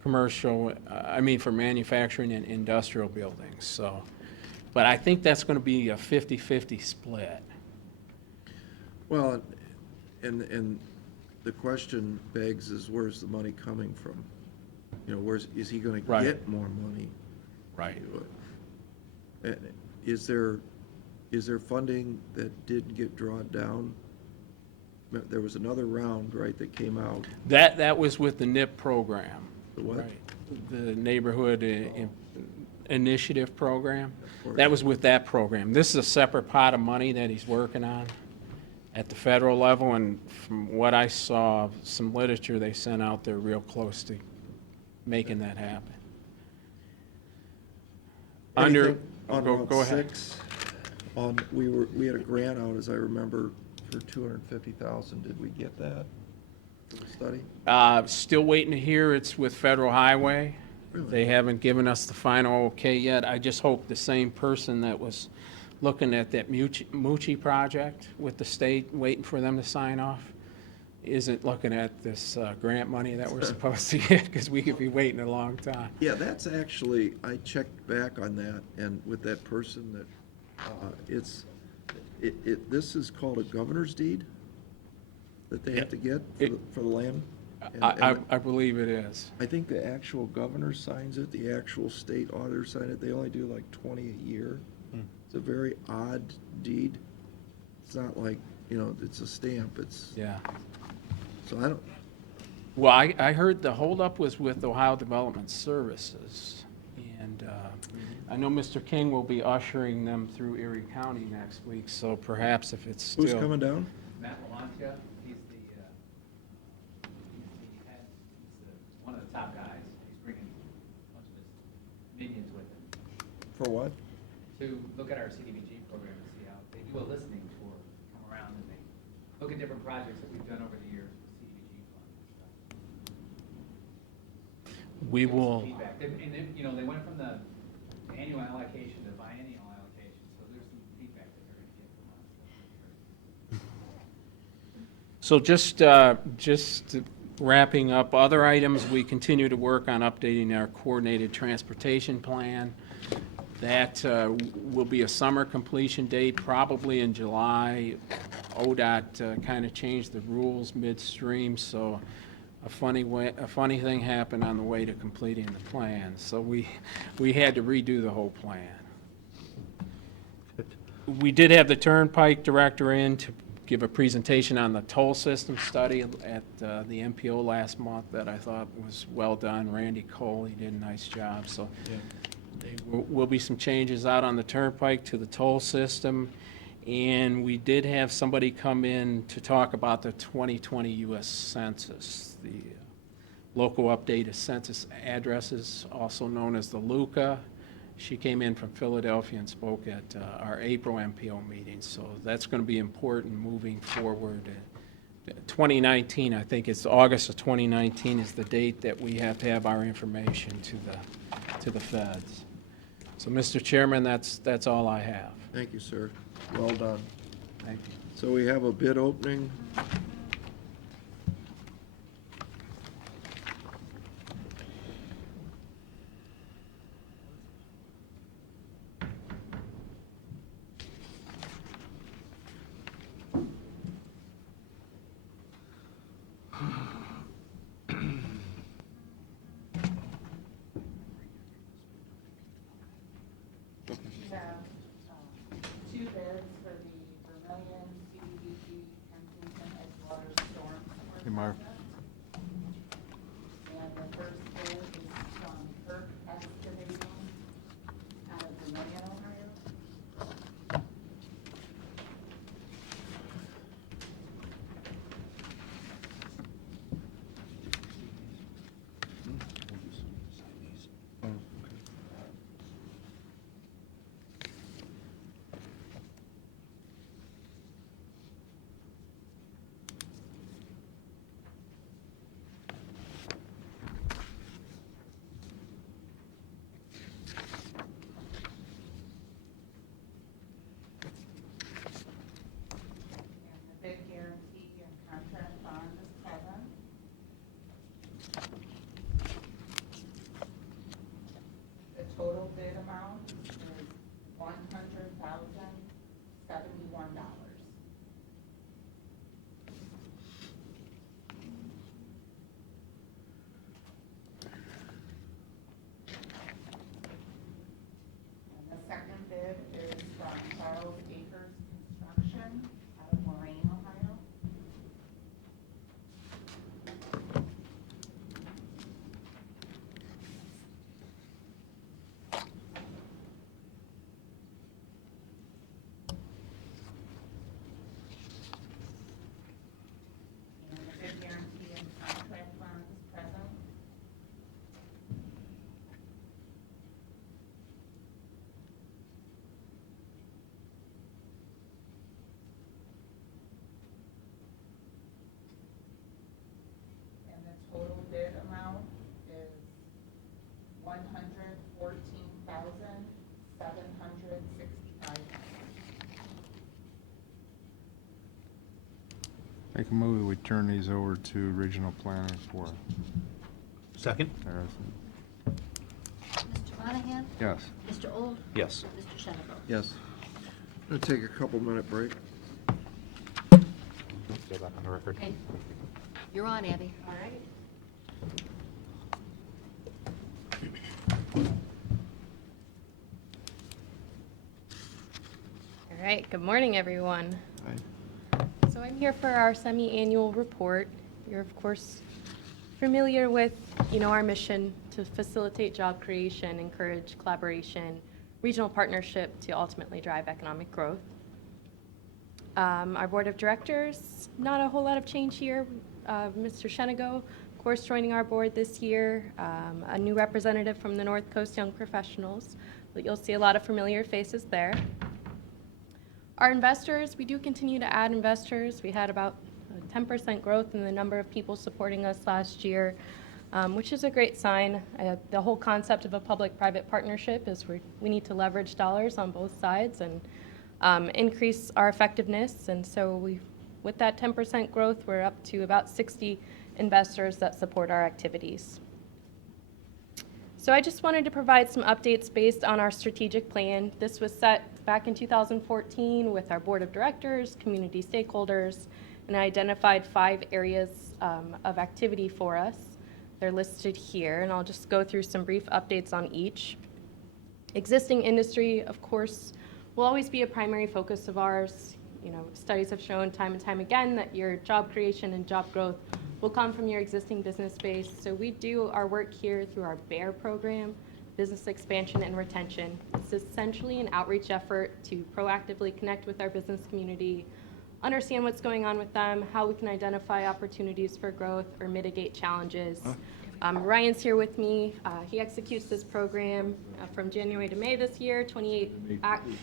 for manufacturing and industrial buildings, so. But I think that's gonna be a 50-50 split. Well, and the question begs is where's the money coming from? You know, is he gonna Right. get more money? Right. And is there funding that didn't get drawn down? There was another round, right, that came out. That was with the NIP program. The what? Right. The Neighborhood Initiative Program. course. That was with that program. This is a separate pot of money that he's working on at the federal level, and from what I saw, some literature they sent out, they're real close to making that happen. Anything on Go Route ahead. 6, we had a grant out, as I remember, for 250,000. Did we get that for the study? Still waiting to hear. It's with Federal Highway. Really? They haven't given us the final okay yet. I just hope the same person that was looking at that Mucci project with the state, waiting for them to sign off, isn't looking at this grant money that we're supposed to get, because we could be waiting a long time. Yeah, that's actually, I checked back on that, and with that person that, this is called a governor's deed that they have to get for the land? And I believe it is. I think the actual governor signs it, the actual state auditor sign it, they only do like 20 a year. It's a very odd deed. It's not like, it's a stamp, Yeah. so I don't, Well, I heard the holdup was with Ohio Development Services, and I know Mr. King will be ushering them through Erie County next week, so perhaps if it's still. who's coming down? Matt Walanska, he's one of the top guys. He's bringing a bunch of his minions with him For what? to look at our CDBG program and see how, they do a listening tour, come around and they look at different projects that we've done over the years with CDBG funds and stuff. We Give us some will, feedback. They went from the annual allocation to biennial allocation, so there's some feedback that they're gonna get from us. so just wrapping up other items, we continue to work on updating our coordinated transportation plan. That will be a summer completion date, probably in July. ODOT kind of changed the rules midstream, so a funny thing happened on the way to completing the plan. So we had to redo the whole plan. We did have the Turnpike Director in to give a presentation on the toll system study at the MPO last month that I thought was well done. Randy Cole, he did a nice job, so. There will be some changes out on the Turnpike to the toll system. And we did have somebody come in to talk about the 2020 U.S. Census, the local updated census addresses, also known as the LUCA. She came in from Philadelphia and spoke at our April MPO meeting. So that's going to be important moving forward. 2019, I think it's August of 2019 is the date that we have to have our information to the feds. So, Mr. Chairman, that's all I have. Thank you, sir. Well done. Thank you. So we have a bid opening. We have two bids for the Vermillion, CDBG, Kensington, Edgewater Storm. Hey, Mark. And the first bid is from Kirk Excavating out of Vermillion, Ohio. total bid amount is $114,765. Make a move, we turn these over to regional planning for Second? comparison. Mr. Monahan? Yes. Mr. Old? Yes. Mr. Shennefer? Yes. I'm gonna take a couple-minute break. Go back on the record. Okay. You're on, Abby. All right. All right, good morning, everyone. Aye. So I'm here for our semi-annual report. You're of course familiar with, our mission to facilitate job creation, encourage collaboration, regional partnership to ultimately drive economic growth. Our board of directors, not a whole lot of change here. Mr. Shenego, of course, joining our board this year, a new representative from the North Coast Young Professionals, but you'll see a lot of familiar faces there. Our investors, we do continue to add investors. We had about 10% growth in the number of people supporting us last year, which is a great sign. The whole concept of a public-private partnership is we need to leverage dollars on both sides and increase our effectiveness. And so with that 10% growth, we're up to about 60 investors that support our activities. So I just wanted to provide some updates based on our strategic plan. This was set back in 2014 with our board of directors, community stakeholders, and I identified 5 areas of activity for us. They're listed here, and I'll just go through some brief updates on each. Existing industry, of course, will always be a primary focus of ours. Studies have shown time and time again that your job creation and job growth will come from your existing business base. So we do our work here through our BEAR program, Business Expansion and Retention. It's essentially an outreach effort to proactively connect with our business community, understand what's going on with them, how we can identify opportunities for growth or mitigate challenges. Ryan's here with me. He executes this program from January to May this year, 28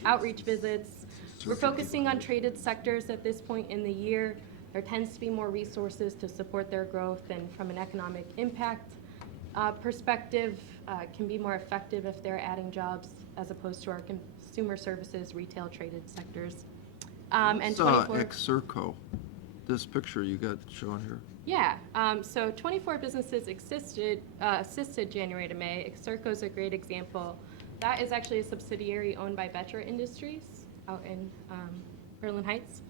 outreach visits. We're focusing on traded sectors at this point in the year. There tends to be more resources to support their growth, and from an economic impact perspective, can be more effective if they're adding jobs as opposed to our consumer services, retail traded sectors. And It's 24 Exerco, this picture you got shown here. Yeah, so 24 businesses assisted January to May. Exerco is a great example. That is actually a subsidiary owned by Betcher Industries out in Berlin Heights.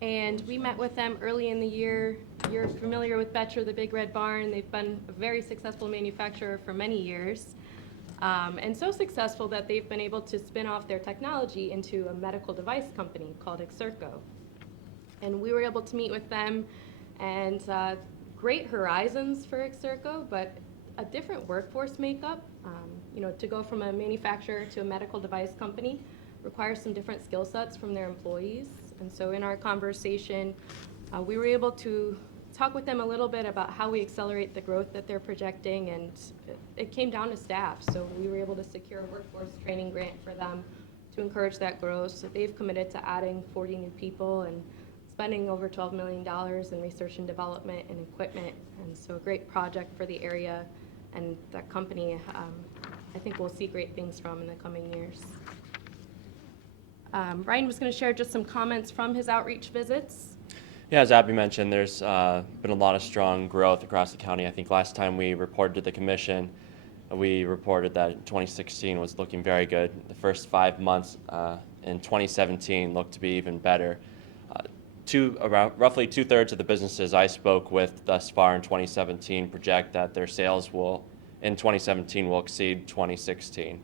And we met with them early in the year. You're familiar with Betcher, the Big Red Barn. They've been a very successful manufacturer for many years. And so successful that they've been able to spin off their technology into a medical device company called Exerco. And we were able to meet with them, and great horizons for Exerco, but a different workforce makeup. To go from a manufacturer to a medical device company requires some different skill sets from their employees. And so in our conversation, we were able to talk with them a little bit about how we accelerate the growth that they're projecting, and it came down to staff. So we were able to secure a workforce training grant for them to encourage that growth. So they've committed to adding 40 new people and spending over $12 million in research and development and equipment. And so a great project for the area, and that company I think we'll see great things from in the coming years. Ryan was going to share just some comments from his outreach visits. Yeah, as Abby mentioned, there's been a lot of strong growth across the county. I think last time we reported to the commission, we reported that 2016 was looking very good. The first 5 months in 2017 looked to be even better. Roughly 2/3 of the businesses I spoke with thus far in 2017 project that their sales in 2017 will exceed 2016.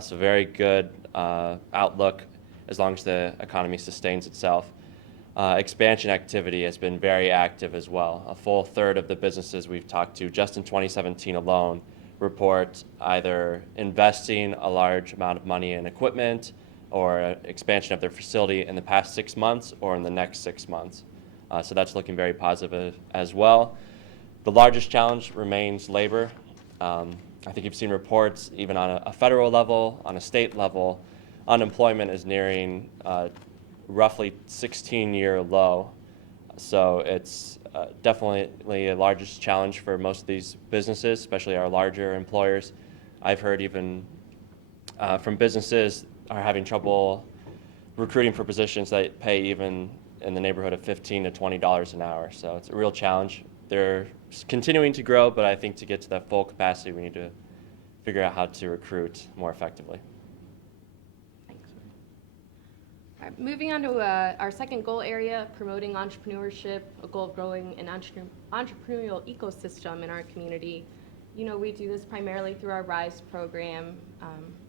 So very good outlook as long as the economy sustains itself. Expansion activity has been very active as well. A full third of the businesses we've talked to just in 2017 alone report either investing a large amount of money in equipment or expansion of their facility in the past 6 months or in the next 6 months. So that's looking very positive as well. The largest challenge remains labor. I think you've seen reports even on a federal level, on a state level, unemployment is nearing roughly 16-year low. So it's definitely a largest challenge for most of these businesses, especially our larger employers. I've heard even from businesses are having trouble recruiting for positions that pay even in the neighborhood of $15 to $20 an hour. So it's a real challenge. They're continuing to grow, but I think to get to that full capacity, we need to figure out how to recruit more effectively. Thanks. All right, moving on to our second goal area, promoting entrepreneurship, a goal of growing an entrepreneurial ecosystem in our community. You know, we do this primarily through our RISE program.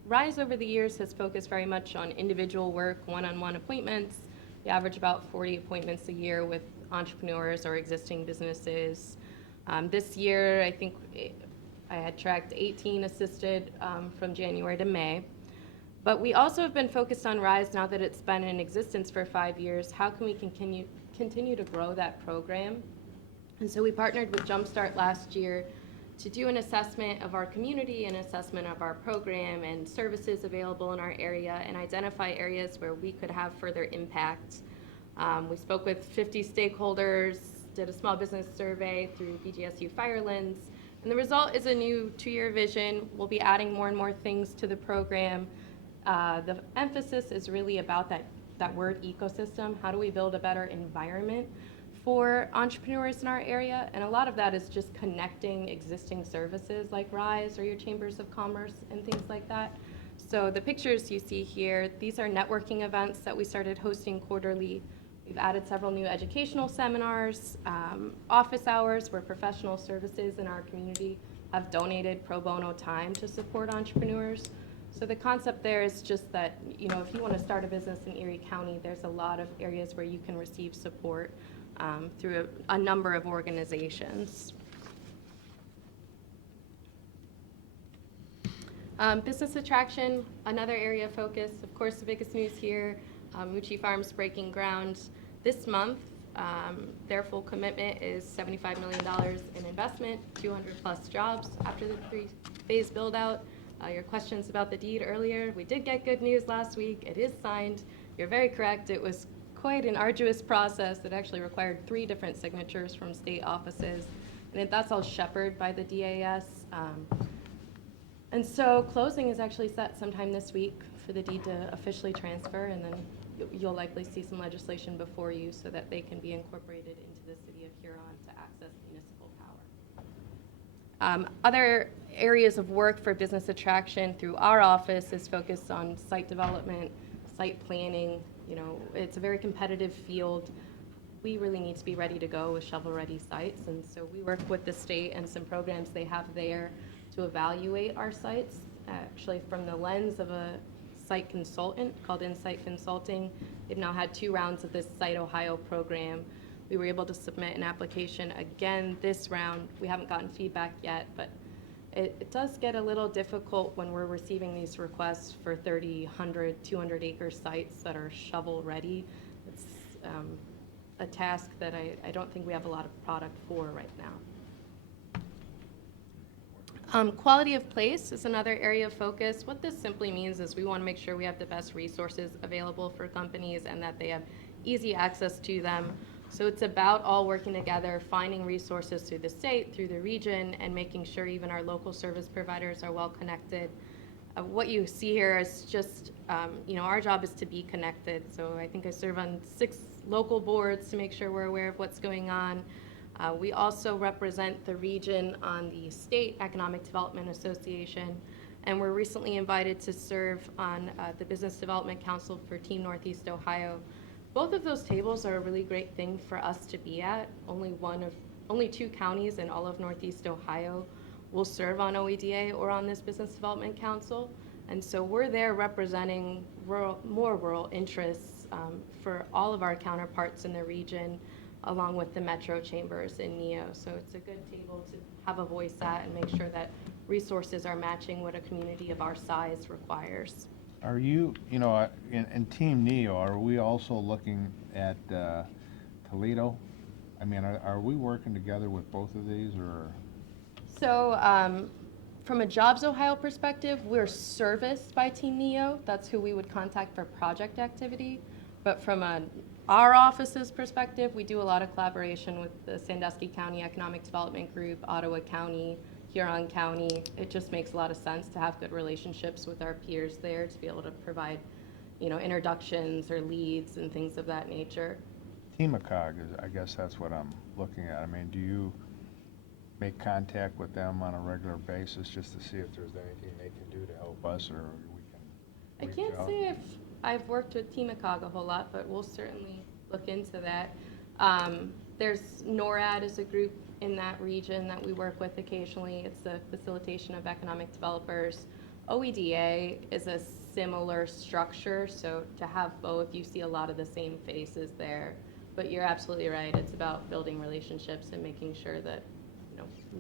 RISE over the years has focused very much on individual work, one-on-one appointments. We average about 40 appointments a year with entrepreneurs or existing businesses. This year, I think I had tracked 18 assisted from January to May. But we also have been focused on RISE now that it's been in existence for 5 years. How can we continue to grow that program? And so we partnered with Jumpstart last year to do an assessment of our community, an assessment of our program and services available in our area, and identify areas where we could have further impact. We spoke with 50 stakeholders, did a small business survey through BGSU Firelands, and the result is a new 2-year vision. We'll be adding more and more things to the program. The emphasis is really about that word ecosystem. How do we build a better environment for entrepreneurs in our area? And a lot of that is just connecting existing services like RISE or your chambers of commerce and things like that. So the pictures you see here, these are networking events that we started hosting quarterly. We've added several new educational seminars, office hours where professional services in our community have donated pro bono time to support entrepreneurs. So the concept there is just that, you know, if you want to start a business in Erie County, there's a lot of areas where you can receive support through a number of organizations. Business attraction, another area of focus. Of course, the biggest news here, Mucci Farms breaking ground this month. Their full commitment is $75 million in investment, 200 plus jobs after the 3-phase build out. Your questions about the deed earlier, we did get good news last week. It is signed. You're very correct. It was quite an arduous process. It actually required 3 different signatures from state offices, and that's all shepherded by the DAS. And so closing is actually set sometime this week for the deed to officially transfer, and then you'll likely see some legislation before you so that they can be incorporated into the city of Huron to access municipal power. Other areas of work for business attraction through our office is focused on site development, site planning. You know, it's a very competitive field. We really need to be ready to go with shovel-ready sites, and so we work with the state and some programs they have there to evaluate our sites, actually from the lens of a site consultant called Insight Consulting. They've now had 2 rounds of this Site Ohio program. We were able to submit an application again this round. We haven't gotten feedback yet, but it does get a little difficult when we're receiving these requests for 30, 100, 200 acre sites that are shovel ready. It's a task that I don't think we have a lot of product for right now. Quality of place is another area of focus. What this simply means is we want to make sure we have the best resources available for companies and that they have easy access to them. So it's about all working together, finding resources through the state, through the region, and making sure even our local service providers are well connected. What you see here is just, you know, our job is to be connected. So I think I serve on 6 local boards to make sure we're aware of what's going on. We also represent the region on the State Economic Development Association, and we're recently invited to serve on the Business Development Council for Team Northeast Ohio. Both of those tables are a really great thing for us to be at. Only 2 counties in all of Northeast Ohio will serve on OEDA or on this Business Development Council, and so we're there representing more rural interests for all of our counterparts in the region, along with the Metro Chambers in NEO. So it's a good table to have a voice at and make sure that resources are matching what a community of our size requires. Are you, you know, in Team NEO, are we also looking at Toledo? I mean, are we working together with both of these, or? So from a Jobs Ohio perspective, we're serviced by Team NEO. That's who we would contact for project activity. But from a our office's perspective, we do a lot of collaboration with the Sandusky County Economic Development Group, Ottawa County, Huron County. It just makes a lot of sense to have good relationships with our peers there to be able to provide, introductions or leads and things of that nature. TMACOG is, I guess that's what I'm looking at. I mean, do you make contact with them on a regular basis just to see if there's anything they can do to help us, or we can I reach can't out? say if I've worked with TMACOG a whole lot, but we'll certainly look into that. There's NORAD is a group in that region that we work with occasionally. It's the Facilitation of Economic Developers. OEDA is a similar structure, so to have both, you see a lot of the same faces there. But you're absolutely right. It's about building relationships and making sure that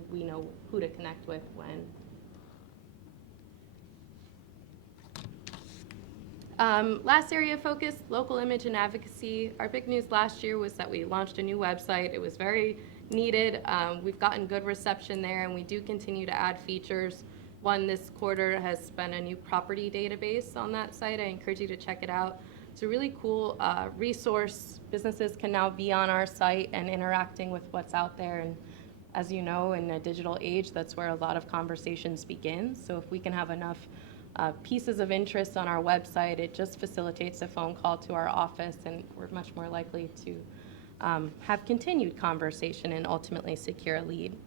we know who to connect with when. Last area of focus, local image and advocacy. Our big news last year was that we launched a new website. It was very needed. We've gotten good reception there, and we do continue to add features. One this quarter has been a new property database on that site. I encourage you to check it out. It's a really cool resource. Businesses can now be on our site and interacting with what's out there. And as you know, in a digital age, that's where a lot of conversations begin. So if we can have enough pieces of interest on our website, it just facilitates a phone call to our office, and we're much more likely to have continued conversation and ultimately secure a lead.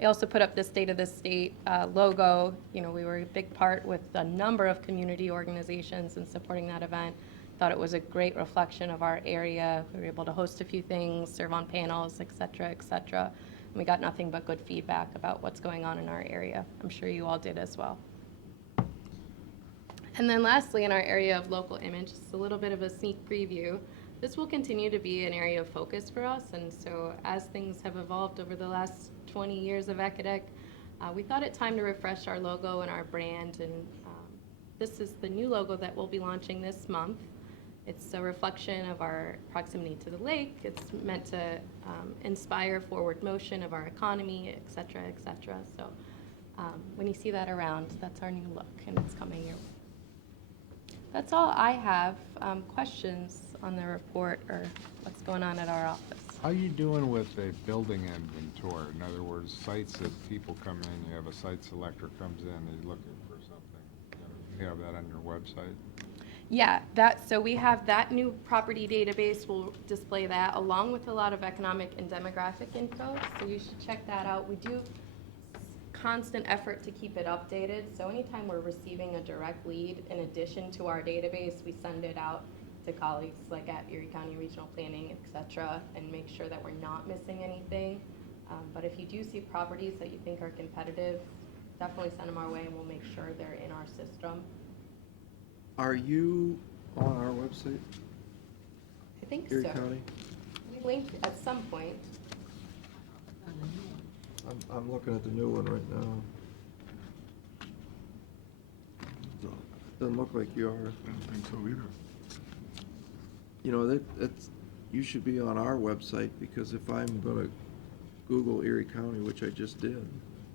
I also put up the State of the State logo. We were a big part with a number of community organizations in supporting that event. Thought it was a great reflection of our area. We were able to host a few things, serve on panels, et cetera, et cetera. And we got nothing but good feedback about what's going on in our area. I'm sure you all did as well. And then lastly, in our area of local image, just a little bit of a sneak preview. This will continue to be an area of focus for us, and so as things have evolved over the last 20 years of Ecadec, we thought it time to refresh our logo and our brand, and this is the new logo that we'll be launching this month. It's a reflection of our proximity to the lake. It's meant to inspire forward motion of our economy, et cetera, et cetera. So when you see that around, that's our new look, and it's coming your way. That's all I have. Questions on the report or what's going on at our office? How are you doing with a building inventory? In other words, sites that people come in, you have a site selector comes in, they're looking for something. You have that on your website? Yeah, so we have that new property database. We'll display that along with a lot of economic and demographic info. So you should check that out. We do constant effort to keep it updated. So anytime we're receiving a direct lead, in addition to our database, we send it out to colleagues like at Erie County Regional Planning, et cetera, and make sure that we're not missing anything. But if you do see properties that you think are competitive, definitely send them our way and we'll make sure they're in our system. Are you on our website, I think Erie so. County? We linked at some point. I'm looking at the new one right now. Doesn't look like you are. I don't think so either. That's, you should be on our website, because if I'm gonna Google Erie County, which I just did.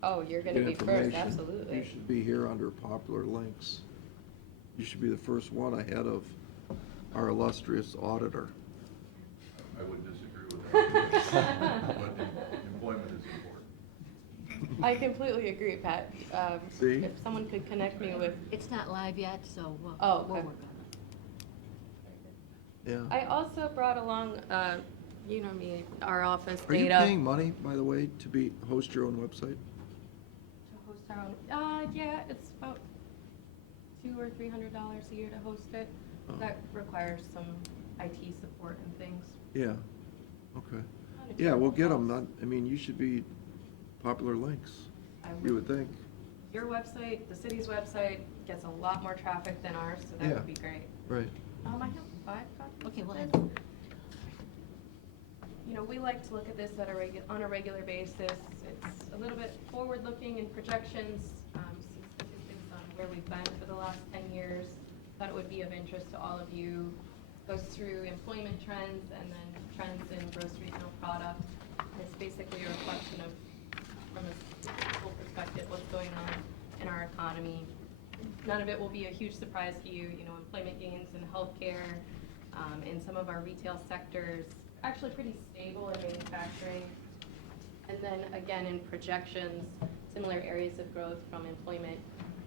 Oh, you're gonna get be first, information, absolutely. You should be here under popular links. You should be the first one ahead of our illustrious auditor. I would disagree with that. But employment is important. I completely agree, Pat. See? If someone could connect me with, It's not live yet, so we'll Oh, we'll okay. work on it. Yeah. I also brought along, you know me, our office Are you data. paying money, by the way, to host your own website? To host our own, yeah, it's about $200 or $300 a year to host it. Oh. That requires some IT support and things. Yeah, okay. Not a Yeah, terrible well, get them, cost. you should be popular links, I you would think. Your website, the city's website, gets a lot more traffic than ours, so that Yeah. would be great. Right. I have 5 copies. Okay, of we'll this. have, We like to look at this on a regular basis. It's a little bit forward-looking in projections, some statistics on where we've been for the last 10 years. Thought it would be of interest to all of you. Goes through employment trends and then trends in gross regional product. And it's basically a reflection of, from a full perspective, what's going on in our economy. None of it will be a huge surprise to you. Employment gains in healthcare, in some of our retail sectors, actually pretty stable in manufacturing. And then again, in projections, similar areas of growth from employment.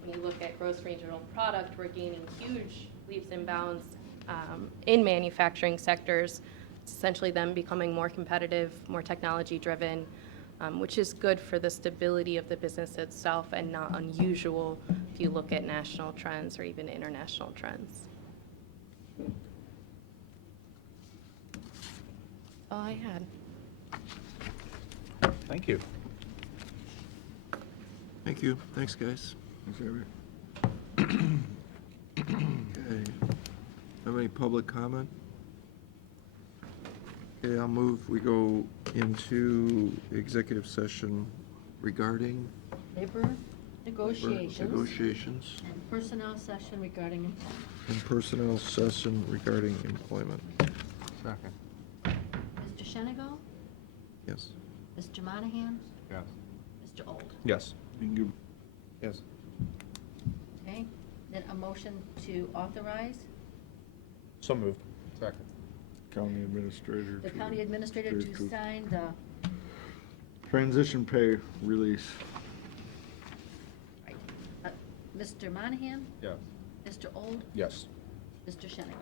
When you look at gross regional product, we're gaining huge leaps and bounds in manufacturing sectors, essentially them becoming more competitive, more technology-driven, which is good for the stability of the business itself and not unusual if you look at national trends or even international trends. That's all I had. Thank you. Thank you. Thanks, guys. Thanks, Avery. Okay. Have any public comment? Okay, I'll move, we go into executive session regarding Labor negotiations negotiations and personnel session regarding employment. and personnel session regarding employment. Second. Mr. Shenigo? Yes. Mr. Monahan? Yes. Mr. Old? Yes. You Yes. Okay, then a motion to authorize So moved. Second. county administrator. the to- county administrator to sign the, Transition pay release. Mr. Monahan? Yes. Mr. Old? Yes. Mr. Shenigo?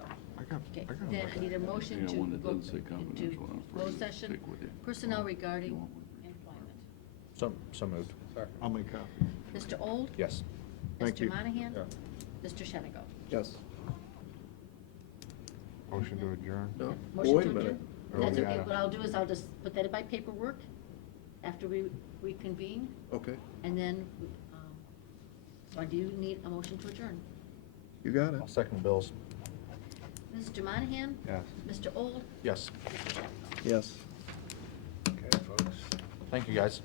Okay, I got then I need a motion to go doesn't say into confidential, I'm afraid closed to session, take with you. personnel regarding employment. So moved. I'll make copies. Mr. Old? Yes. Thank Mr. you. Monahan? Yeah. Mr. Shenigo? Yes. Motion to adjourn? No, Motion wait to a minute. adjourn? Or That's we okay, gotta- what I'll do is I'll just put that in my paperwork after we reconvene, Okay, and then, so I do need a motion to adjourn. you got it. I'll second Bill's. Mr. Monahan? Yes. Mr. Old? Yes. Mr. Shenigo? Yes. Okay, folks. Thank you, guys.